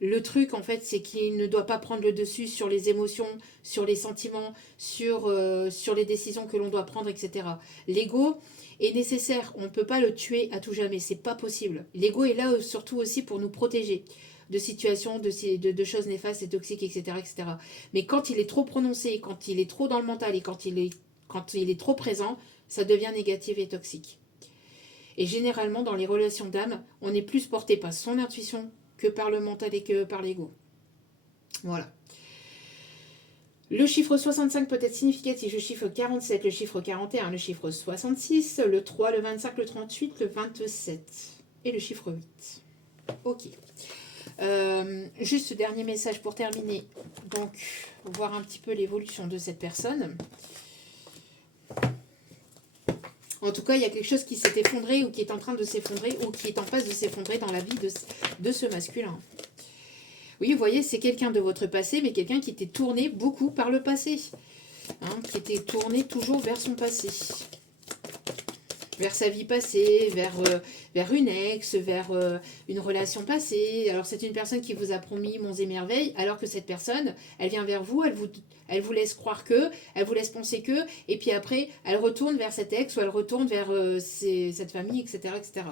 Le truc, en fait, c'est qu'il ne doit pas prendre le dessus sur les émotions, sur les sentiments, sur les décisions que l'on doit prendre, etc. L'ego est nécessaire. On ne peut pas le tuer à tout jamais. C'est pas possible. L'ego est là surtout aussi pour nous protéger de situations, de choses néfastes et toxiques, etc., etc. Mais quand il est trop prononcé, quand il est trop dans le mental et quand il est trop présent, ça devient négatif et toxique. Et généralement, dans les relations d'âme, on est plus porté par son intuition que par le mental et que par l'ego. Voilà. Le chiffre 65 peut être significatif, le chiffre 47, le chiffre 41, le chiffre 66, le 3, le 25, le 38, le 27 et le chiffre 8. Ok. Juste dernier message pour terminer. Donc, voir un petit peu l'évolution de cette personne. En tout cas, il y a quelque chose qui s'est effondré ou qui est en train de s'effondrer ou qui est en phase de s'effondrer dans la vie de ce masculin. Oui, vous voyez, c'est quelqu'un de votre passé, mais quelqu'un qui était tourné beaucoup par le passé. Hein, qui était tourné toujours vers son passé. Vers sa vie passée, vers une ex, vers une relation passée. Alors, c'est une personne qui vous a promis monts et merveilles, alors que cette personne, elle vient vers vous, elle vous laisse croire que, elle vous laisse penser que, et puis après, elle retourne vers cette ex ou elle retourne vers cette famille, etc., etc.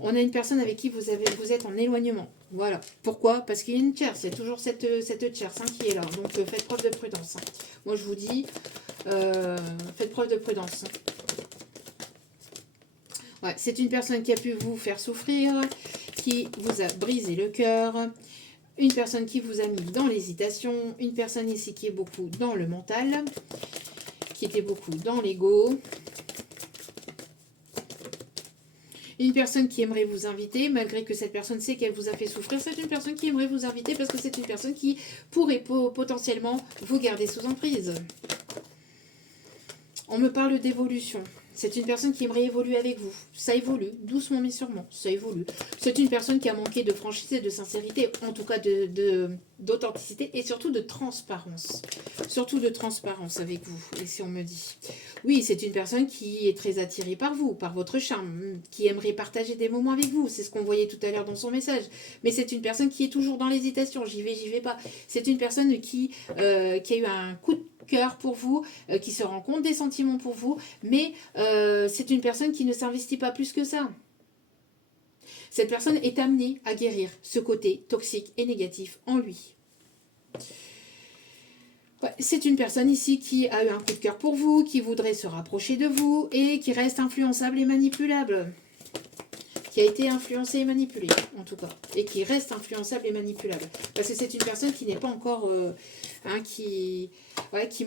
On a une personne avec qui vous êtes en éloignement. Voilà. Pourquoi? Parce qu'il y a une tierce. Il y a toujours cette tierce qui est là. Donc, faites preuve de prudence. Moi, je vous dis, faites preuve de prudence. Ouais, c'est une personne qui a pu vous faire souffrir, qui vous a brisé le cœur, une personne qui vous a mis dans l'hésitation, une personne ici qui est beaucoup dans le mental, qui était beaucoup dans l'ego. Une personne qui aimerait vous inviter, malgré que cette personne sait qu'elle vous a fait souffrir. C'est une personne qui aimerait vous inviter parce que c'est une personne qui pourrait potentiellement vous garder sous emprise. On me parle d'évolution. C'est une personne qui aimerait évoluer avec vous. Ça évolue, doucement mais sûrement, ça évolue. C'est une personne qui a manqué de franchise et de sincérité, en tout cas d'authenticité et surtout de transparence. Surtout de transparence avec vous, et si on me dit. Oui, c'est une personne qui est très attirée par vous, par votre charme, qui aimerait partager des moments avec vous. C'est ce qu'on voyait tout à l'heure dans son message. Mais c'est une personne qui est toujours dans l'hésitation. J'y vais pas. C'est une personne qui a eu un coup de cœur pour vous, qui se rend compte des sentiments pour vous, mais c'est une personne qui ne s'investit pas plus que ça. Cette personne est amenée à guérir ce côté toxique et négatif en lui. Ouais, c'est une personne ici qui a eu un coup de cœur pour vous, qui voudrait se rapprocher de vous et qui reste influençable et manipulable. Qui a été influencée et manipulée, en tout cas. Et qui reste influençable et manipulable. Parce que c'est une personne qui n'est pas encore... qui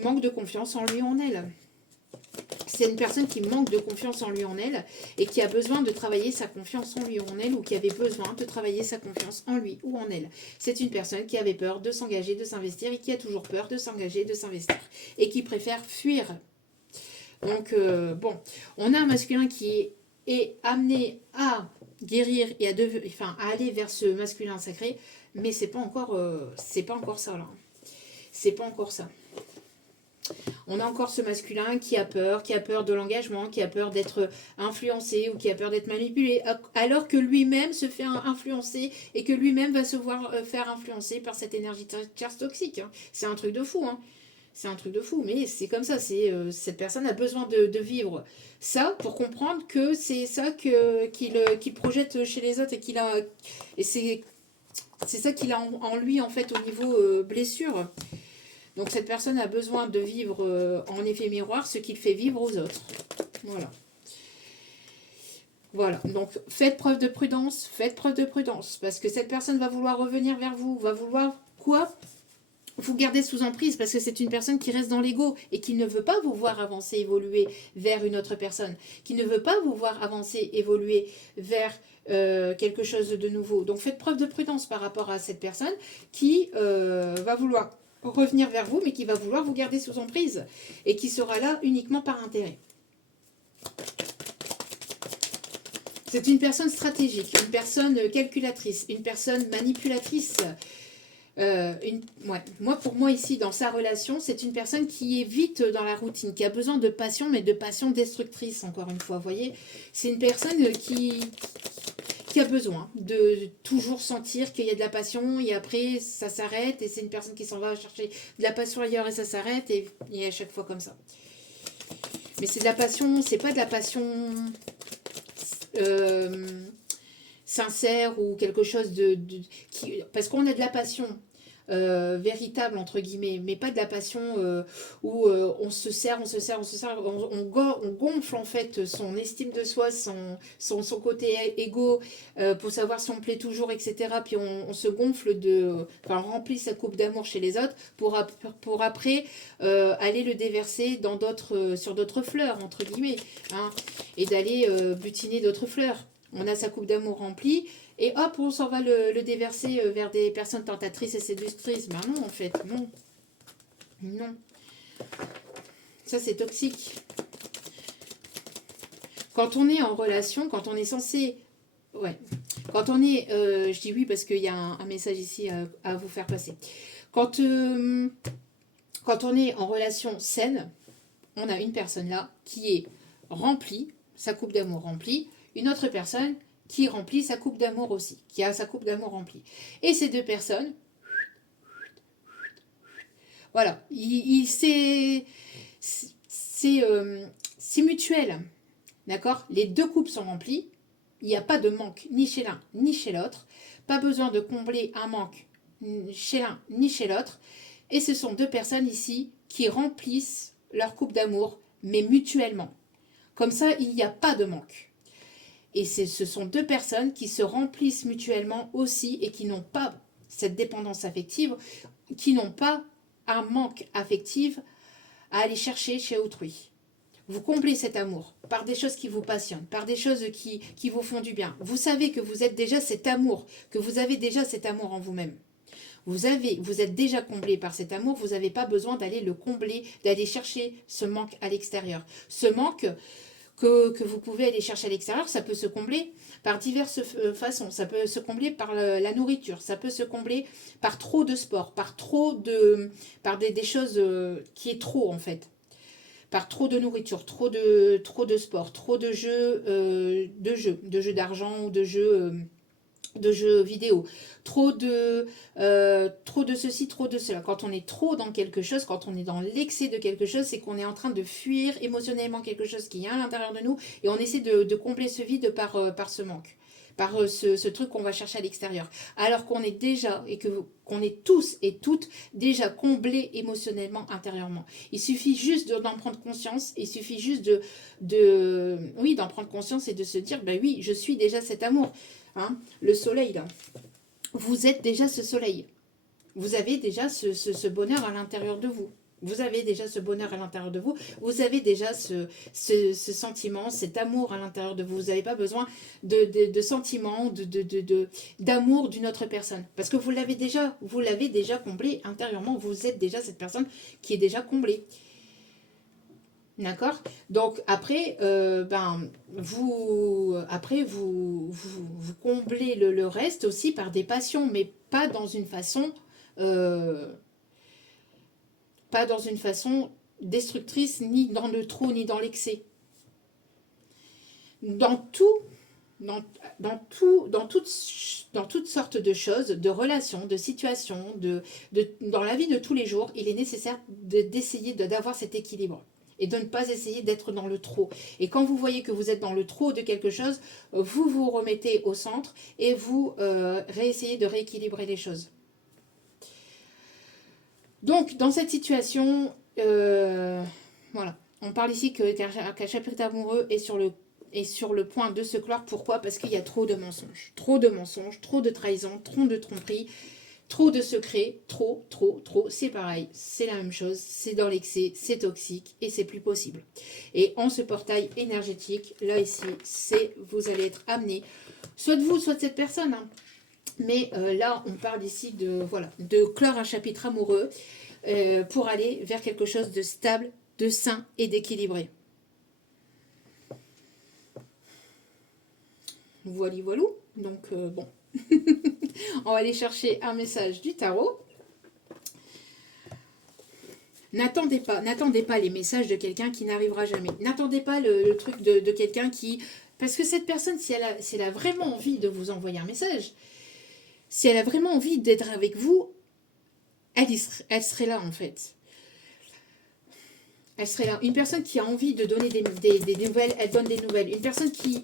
manque de confiance en lui ou en elle. C'est une personne qui manque de confiance en lui ou en elle et qui a besoin de travailler sa confiance en lui ou en elle ou qui avait besoin de travailler sa confiance en lui ou en elle. C'est une personne qui avait peur de s'engager, de s'investir et qui a toujours peur de s'engager, de s'investir et qui préfère fuir. Donc, bon, on a un masculin qui est amené à guérir et à aller vers ce masculin sacré, mais c'est pas encore ça là. C'est pas encore ça. On a encore ce masculin qui a peur de l'engagement, qui a peur d'être influencé ou qui a peur d'être manipulé, alors que lui-même se fait influencer et que lui-même va se voir faire influencer par cette énergie tierce toxique. Hein. C'est un truc de fou. Hein. C'est un truc de fou, mais c'est comme ça. Cette personne a besoin de vivre ça pour comprendre que c'est ça qu'il projette chez les autres et c'est ça qu'il a en lui en fait au niveau blessure. Donc cette personne a besoin de vivre en effet miroir ce qu'il fait vivre aux autres. Voilà. Voilà, donc faites preuve de prudence, parce que cette personne va vouloir revenir vers vous, va vouloir quoi? Vous garder sous emprise, parce que c'est une personne qui reste dans l'ego et qui ne veut pas vous voir avancer, évoluer vers une autre personne, qui ne veut pas vous voir avancer, évoluer vers quelque chose de nouveau. Donc faites preuve de prudence par rapport à cette personne qui va vouloir revenir vers vous, mais qui va vouloir vous garder sous emprise et qui sera là uniquement par intérêt. C'est une personne stratégique, une personne calculatrice, une personne manipulatrice. Moi, pour moi, ici, dans sa relation, c'est une personne qui est vite dans la routine, qui a besoin de passion, mais de passion destructrice, encore une fois. Vous voyez, c'est une personne qui a besoin de toujours sentir qu'il y a de la passion et après ça s'arrête et c'est une personne qui s'en va chercher de la passion ailleurs et ça s'arrête et à chaque fois comme ça. Mais c'est de la passion, c'est pas de la passion sincère ou quelque chose parce qu'on a de la passion véritable, entre guillemets, mais pas de la passion où on se sert, on gonfle en fait son estime de soi, son côté égo pour savoir si on plaît toujours, etc. Puis on se gonfle enfin, on remplit sa coupe d'amour chez les autres pour après aller le déverser dans sur d'autres fleurs, entre guillemets, hein, et d'aller butiner d'autres fleurs. On a sa coupe d'amour remplie, et hop, on s'en va le déverser vers des personnes tentatrices et séductrices. Ben non, en fait, non. Non. Ça, c'est toxique. Quand on est en relation, quand on est censé... Ouais. Quand on est... je dis oui parce qu'il y a un message ici à vous faire passer. Quand on est en relation saine, on a une personne là qui est remplie, sa coupe d'amour remplie, une autre personne qui remplit sa coupe d'amour aussi, qui a sa coupe d'amour remplie. Et ces deux personnes, voilà, c'est mutuel, d'accord? Les deux coupes sont remplies, il n'y a pas de manque ni chez l'un ni chez l'autre, pas besoin de combler un manque chez l'un ni chez l'autre, et ce sont deux personnes ici qui remplissent leur coupe d'amour, mais mutuellement. Comme ça, il n'y a pas de manque. Et ce sont deux personnes qui se remplissent mutuellement aussi et qui n'ont pas cette dépendance affective, qui n'ont pas un manque affectif à aller chercher chez autrui. Vous comblez cet amour par des choses qui vous passionnent, par des choses qui vous font du bien. Vous savez que vous êtes déjà cet amour, que vous avez déjà cet amour en vous-même. Vous êtes déjà comblé par cet amour, vous n'avez pas besoin d'aller le combler, d'aller chercher ce manque à l'extérieur. Ce manque que vous pouvez aller chercher à l'extérieur, ça peut se combler par diverses façons. Ça peut se combler par la nourriture, ça peut se combler par trop de sport, par des choses qui est trop en fait. Par trop de nourriture, trop de sport, trop de jeux d'argent ou de jeux vidéo, trop de ceci, trop de cela. Quand on est trop dans quelque chose, quand on est dans l'excès de quelque chose, c'est qu'on est en train de fuir émotionnellement quelque chose qui est à l'intérieur de nous et on essaie de combler ce vide par ce manque, par ce truc qu'on va chercher à l'extérieur. Alors qu'on est déjà, qu'on est tous et toutes déjà comblés émotionnellement intérieurement. Il suffit juste d'en prendre conscience, il suffit juste d'en prendre conscience et de se dire, ben oui, je suis déjà cet amour. Hein, le soleil, là. Vous êtes déjà ce soleil. Vous avez déjà ce bonheur à l'intérieur de vous. Vous avez déjà ce bonheur à l'intérieur de vous. Vous avez déjà ce sentiment, cet amour à l'intérieur de vous. Vous n'avez pas besoin de sentiments, d'amour d'une autre personne. Parce que vous l'avez déjà comblé intérieurement. Vous êtes déjà cette personne qui est déjà comblée. D'accord? Donc après, vous comblez le reste aussi par des passions, mais pas dans une façon destructrice, ni dans le trop, ni dans l'excès. Dans toutes sortes de choses, de relations, de situations, dans la vie de tous les jours, il est nécessaire d'essayer d'avoir cet équilibre. Et de ne pas essayer d'être dans le trop. Et quand vous voyez que vous êtes dans le trop de quelque chose, vous vous remettez au centre et vous réessayez de rééquilibrer les choses. Donc, dans cette situation, voilà, on parle ici qu'un chapitre amoureux est sur le point de se clore. Pourquoi? Parce qu'il y a trop de mensonges, trop de trahisons, trop de tromperies. Trop de secrets, trop, c'est pareil, c'est la même chose, c'est dans l'excès, c'est toxique et c'est plus possible. Et en ce portail énergétique, là ici, vous allez être amené, soit de vous, soit de cette personne. Hein. Mais là, on parle ici de clore un chapitre amoureux pour aller vers quelque chose de stable, de sain et d'équilibré. Voilou. Donc, bon. On va aller chercher un message du tarot. N'attendez pas les messages de quelqu'un qui n'arrivera jamais. N'attendez pas le truc de quelqu'un qui... Parce que cette personne, si elle a vraiment envie de vous envoyer un message, si elle a vraiment envie d'être avec vous, elle serait là en fait. Elle serait là. Une personne qui a envie de donner des nouvelles, elle donne des nouvelles. Une personne qui...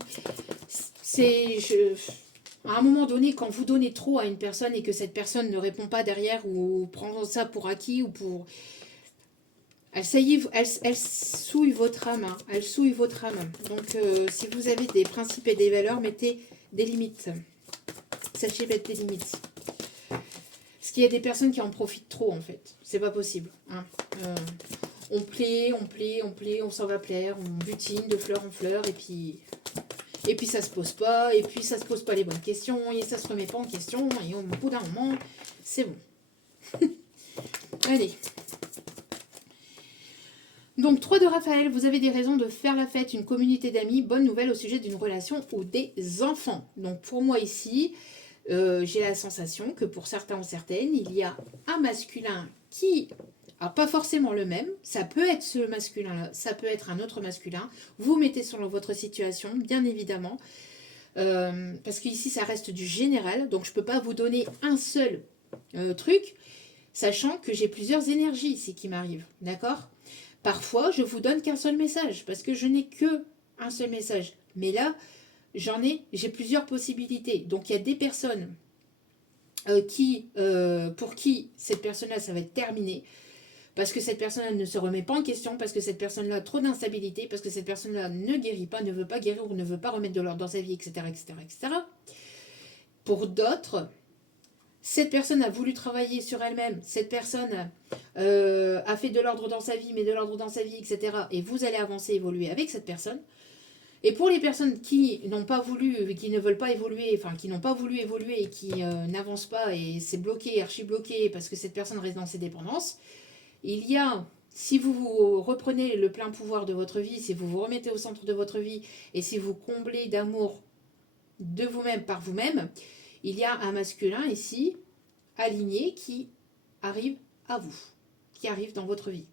À un moment donné, quand vous donnez trop à une personne et que cette personne ne répond pas derrière ou prend ça pour acquis ou pour... Elle souille votre âme. Hein. Elle souille votre âme. Donc, si vous avez des principes et des valeurs, mettez des limites. Sachez mettre des limites. Parce qu'il y a des personnes qui en profitent trop, en fait. C'est pas possible. Hein. On plaît, on s'en va plaire, on butine de fleur en fleur, et puis ça se pose pas, et puis ça se pose pas les bonnes questions, et ça se remet pas en question, et au bout d'un moment, c'est bon. Allez. Donc, 3 de Raphaël, vous avez des raisons de faire la fête, une communauté d'amis, bonne nouvelle au sujet d'une relation ou des enfants. Donc, pour moi ici, j'ai la sensation que pour certains ou certaines, il y a un masculin qui, alors pas forcément le même, ça peut être ce masculin-là, ça peut être un autre masculin. Vous mettez selon votre situation, bien évidemment, parce qu'ici, ça reste du général, donc je ne peux pas vous donner un seul truc, sachant que j'ai plusieurs énergies ici qui m'arrivent, d'accord ? Parfois, je vous donne qu'un seul message, parce que je n'ai que un seul message. Mais là, j'ai plusieurs possibilités. Donc, il y a des personnes pour qui cette personne-là, ça va être terminé, parce que cette personne-là ne se remet pas en question, parce que cette personne-là a trop d'instabilité, parce que cette personne-là ne guérit pas, ne veut pas guérir ou ne veut pas remettre de l'ordre dans sa vie, etc., etc., etc. Pour d'autres, cette personne a voulu travailler sur elle-même, cette personne a fait de l'ordre dans sa vie, mais de l'ordre dans sa vie, etc. Et vous allez avancer, évoluer avec cette personne. Et pour les personnes qui n'ont pas voulu, qui ne veulent pas évoluer, enfin qui n'ont pas voulu évoluer et qui n'avancent pas et c'est bloqué, archi bloqué parce que cette personne reste dans ses dépendances, il y a, si vous reprenez le plein pouvoir de votre vie, si vous vous remettez au centre de votre vie et si vous comblez d'amour de vous-même par vous-même, il y a un masculin ici, aligné, qui arrive à vous, qui arrive dans votre vie.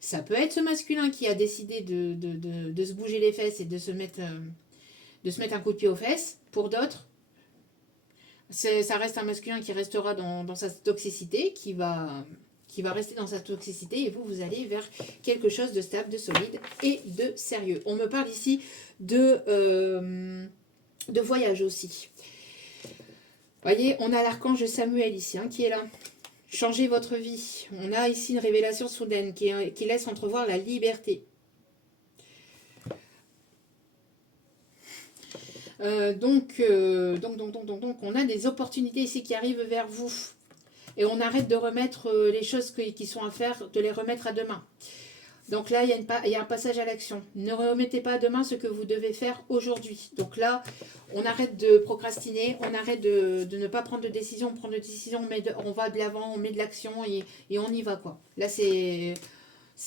Ça peut être ce masculin qui a décidé de se bouger les fesses et de se mettre un coup de pied aux fesses. Pour d'autres, ça reste un masculin qui restera dans sa toxicité, qui va rester dans sa toxicité, et vous allez vers quelque chose de stable, de solide et de sérieux. On me parle ici de voyage aussi. Vous voyez, on a l'archange Samuel ici, hein, qui est là. Changez votre vie. On a ici une révélation soudaine qui laisse entrevoir la liberté. Donc, on a des opportunités ici qui arrivent vers vous. Et on arrête de remettre les choses qui sont à faire, de les remettre à demain. Donc là, il y a un passage à l'action. Ne remettez pas à demain ce que vous devez faire aujourd'hui. Donc là, on arrête de procrastiner, on arrête de ne pas prendre de décision, on prend de décision, on va de l'avant, on met de l'action et on y va, quoi. Là, c'est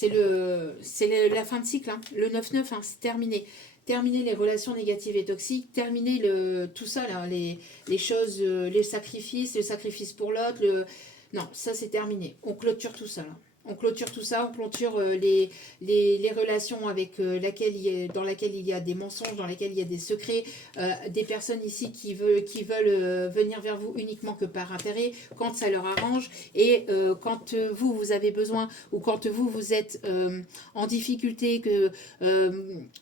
la fin de cycle, hein. Le 9-9, hein, c'est terminé. Terminer les relations négatives et toxiques, terminer tout ça, là, les choses, les sacrifices pour l'autre. Non, ça c'est terminé. On clôture tout ça, là. On clôture tout ça, on clôture les relations avec dans laquelle il y a des mensonges, dans lesquelles il y a des secrets, des personnes ici qui veulent venir vers vous uniquement que par intérêt, quand ça leur arrange, et quand vous avez besoin, ou quand vous êtes en difficulté, que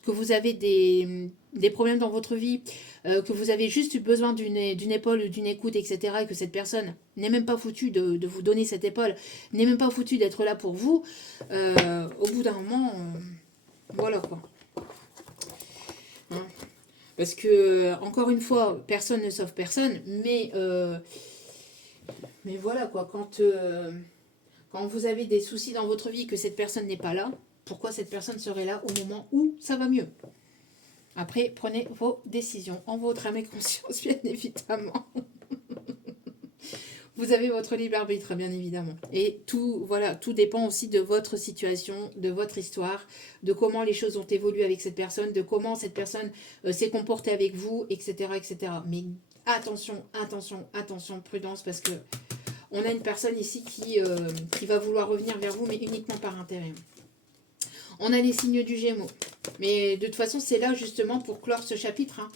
vous avez des problèmes dans votre vie, que vous avez juste besoin d'une épaule, d'une écoute, etc., et que cette personne n'est même pas foutue de vous donner cette épaule, n'est même pas foutue d'être là pour vous, au bout d'un moment, voilà quoi. Hein. Parce que, encore une fois, personne ne sauve personne, mais voilà quoi, quand vous avez des soucis dans votre vie, que cette personne n'est pas là, pourquoi cette personne serait là au moment où ça va mieux ? Après, prenez vos décisions en votre âme et conscience, bien évidemment. Vous avez votre libre arbitre, bien évidemment. Et tout dépend aussi de votre situation, de votre histoire, de comment les choses ont évolué avec cette personne, de comment cette personne s'est comportée avec vous, etc., etc. Mais attention, prudence, parce que on a une personne ici qui va vouloir revenir vers vous, mais uniquement par intérêt. On a les signes du Gémeaux. Mais de toute façon, c'est là justement pour clore ce chapitre, hein,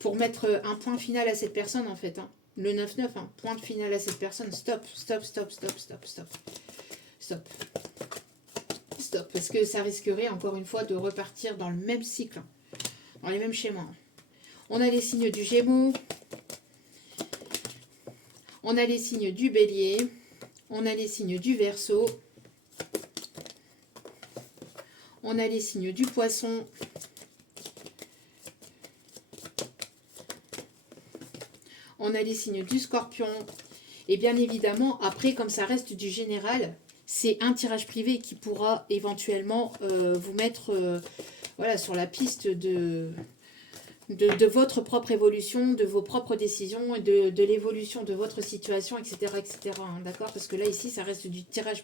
pour mettre un point final à cette personne, en fait. Hein. Le 9-9, hein, point final à cette personne. Stop. Parce que ça risquerait, encore une fois, de repartir dans le même cycle, dans les mêmes schémas. On a les signes du Gémeaux. On a les signes du Bélier. On a les signes du Verseau. On a les signes du Poisson. On a les signes du Scorpion. Et bien évidemment, après, comme ça reste du général, c'est un tirage privé qui pourra éventuellement vous mettre voilà, sur la piste de votre propre évolution, de vos propres décisions et de l'évolution de votre situation, etc. etc. Hein, d'accord? Parce que là, ici, ça reste du tirage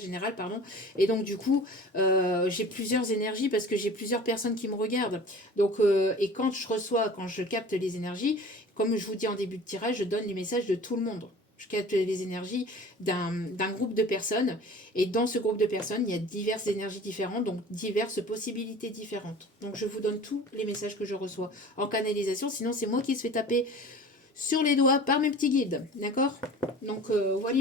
général, pardon. Et donc, du coup, j'ai plusieurs énergies parce que j'ai plusieurs personnes qui me regardent. Donc, et quand je capte les énergies, comme je vous dis en début de tirage, je donne les messages de tout le monde. Je capte les énergies d'un groupe de personnes. Et dans ce groupe de personnes, il y a diverses énergies différentes, donc diverses possibilités différentes. Donc je vous donne tous les messages que je reçois en canalisation. Sinon, c'est moi qui se fais taper sur les doigts par mes petits guides. D'accord? Donc voilà.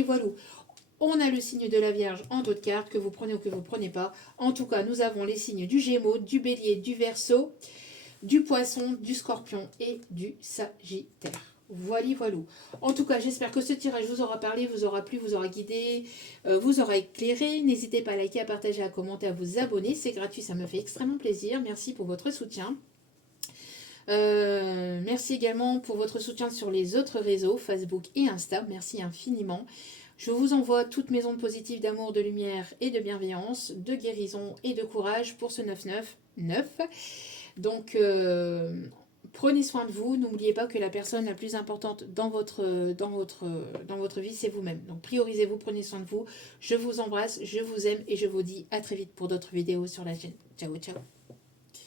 On a le signe de la Vierge en dos de carte, que vous prenez ou que vous ne prenez pas. En tout cas, nous avons les signes du Gémeaux, du Bélier, du Verseau, du Poisson, du Scorpion et du Sagittaire. Voilà. En tout cas, j'espère que ce tirage vous aura parlé, vous aura plu, vous aura guidé, vous aura éclairé. N'hésitez pas à liker, à partager, à commenter, à vous abonner. C'est gratuit, ça me fait extrêmement plaisir. Merci pour votre soutien. Merci également pour votre soutien sur les autres réseaux, Facebook et Insta. Merci infiniment. Je vous envoie toutes mes ondes positives d'amour, de lumière et de bienveillance, de guérison et de courage pour ce 9-9-9. Donc, prenez soin de vous. N'oubliez pas que la personne la plus importante dans votre vie, c'est vous-même. Donc, priorisez-vous, prenez soin de vous. Je vous embrasse, je vous aime et je vous dis à très vite pour d'autres vidéos sur la chaîne. Ciao, ciao.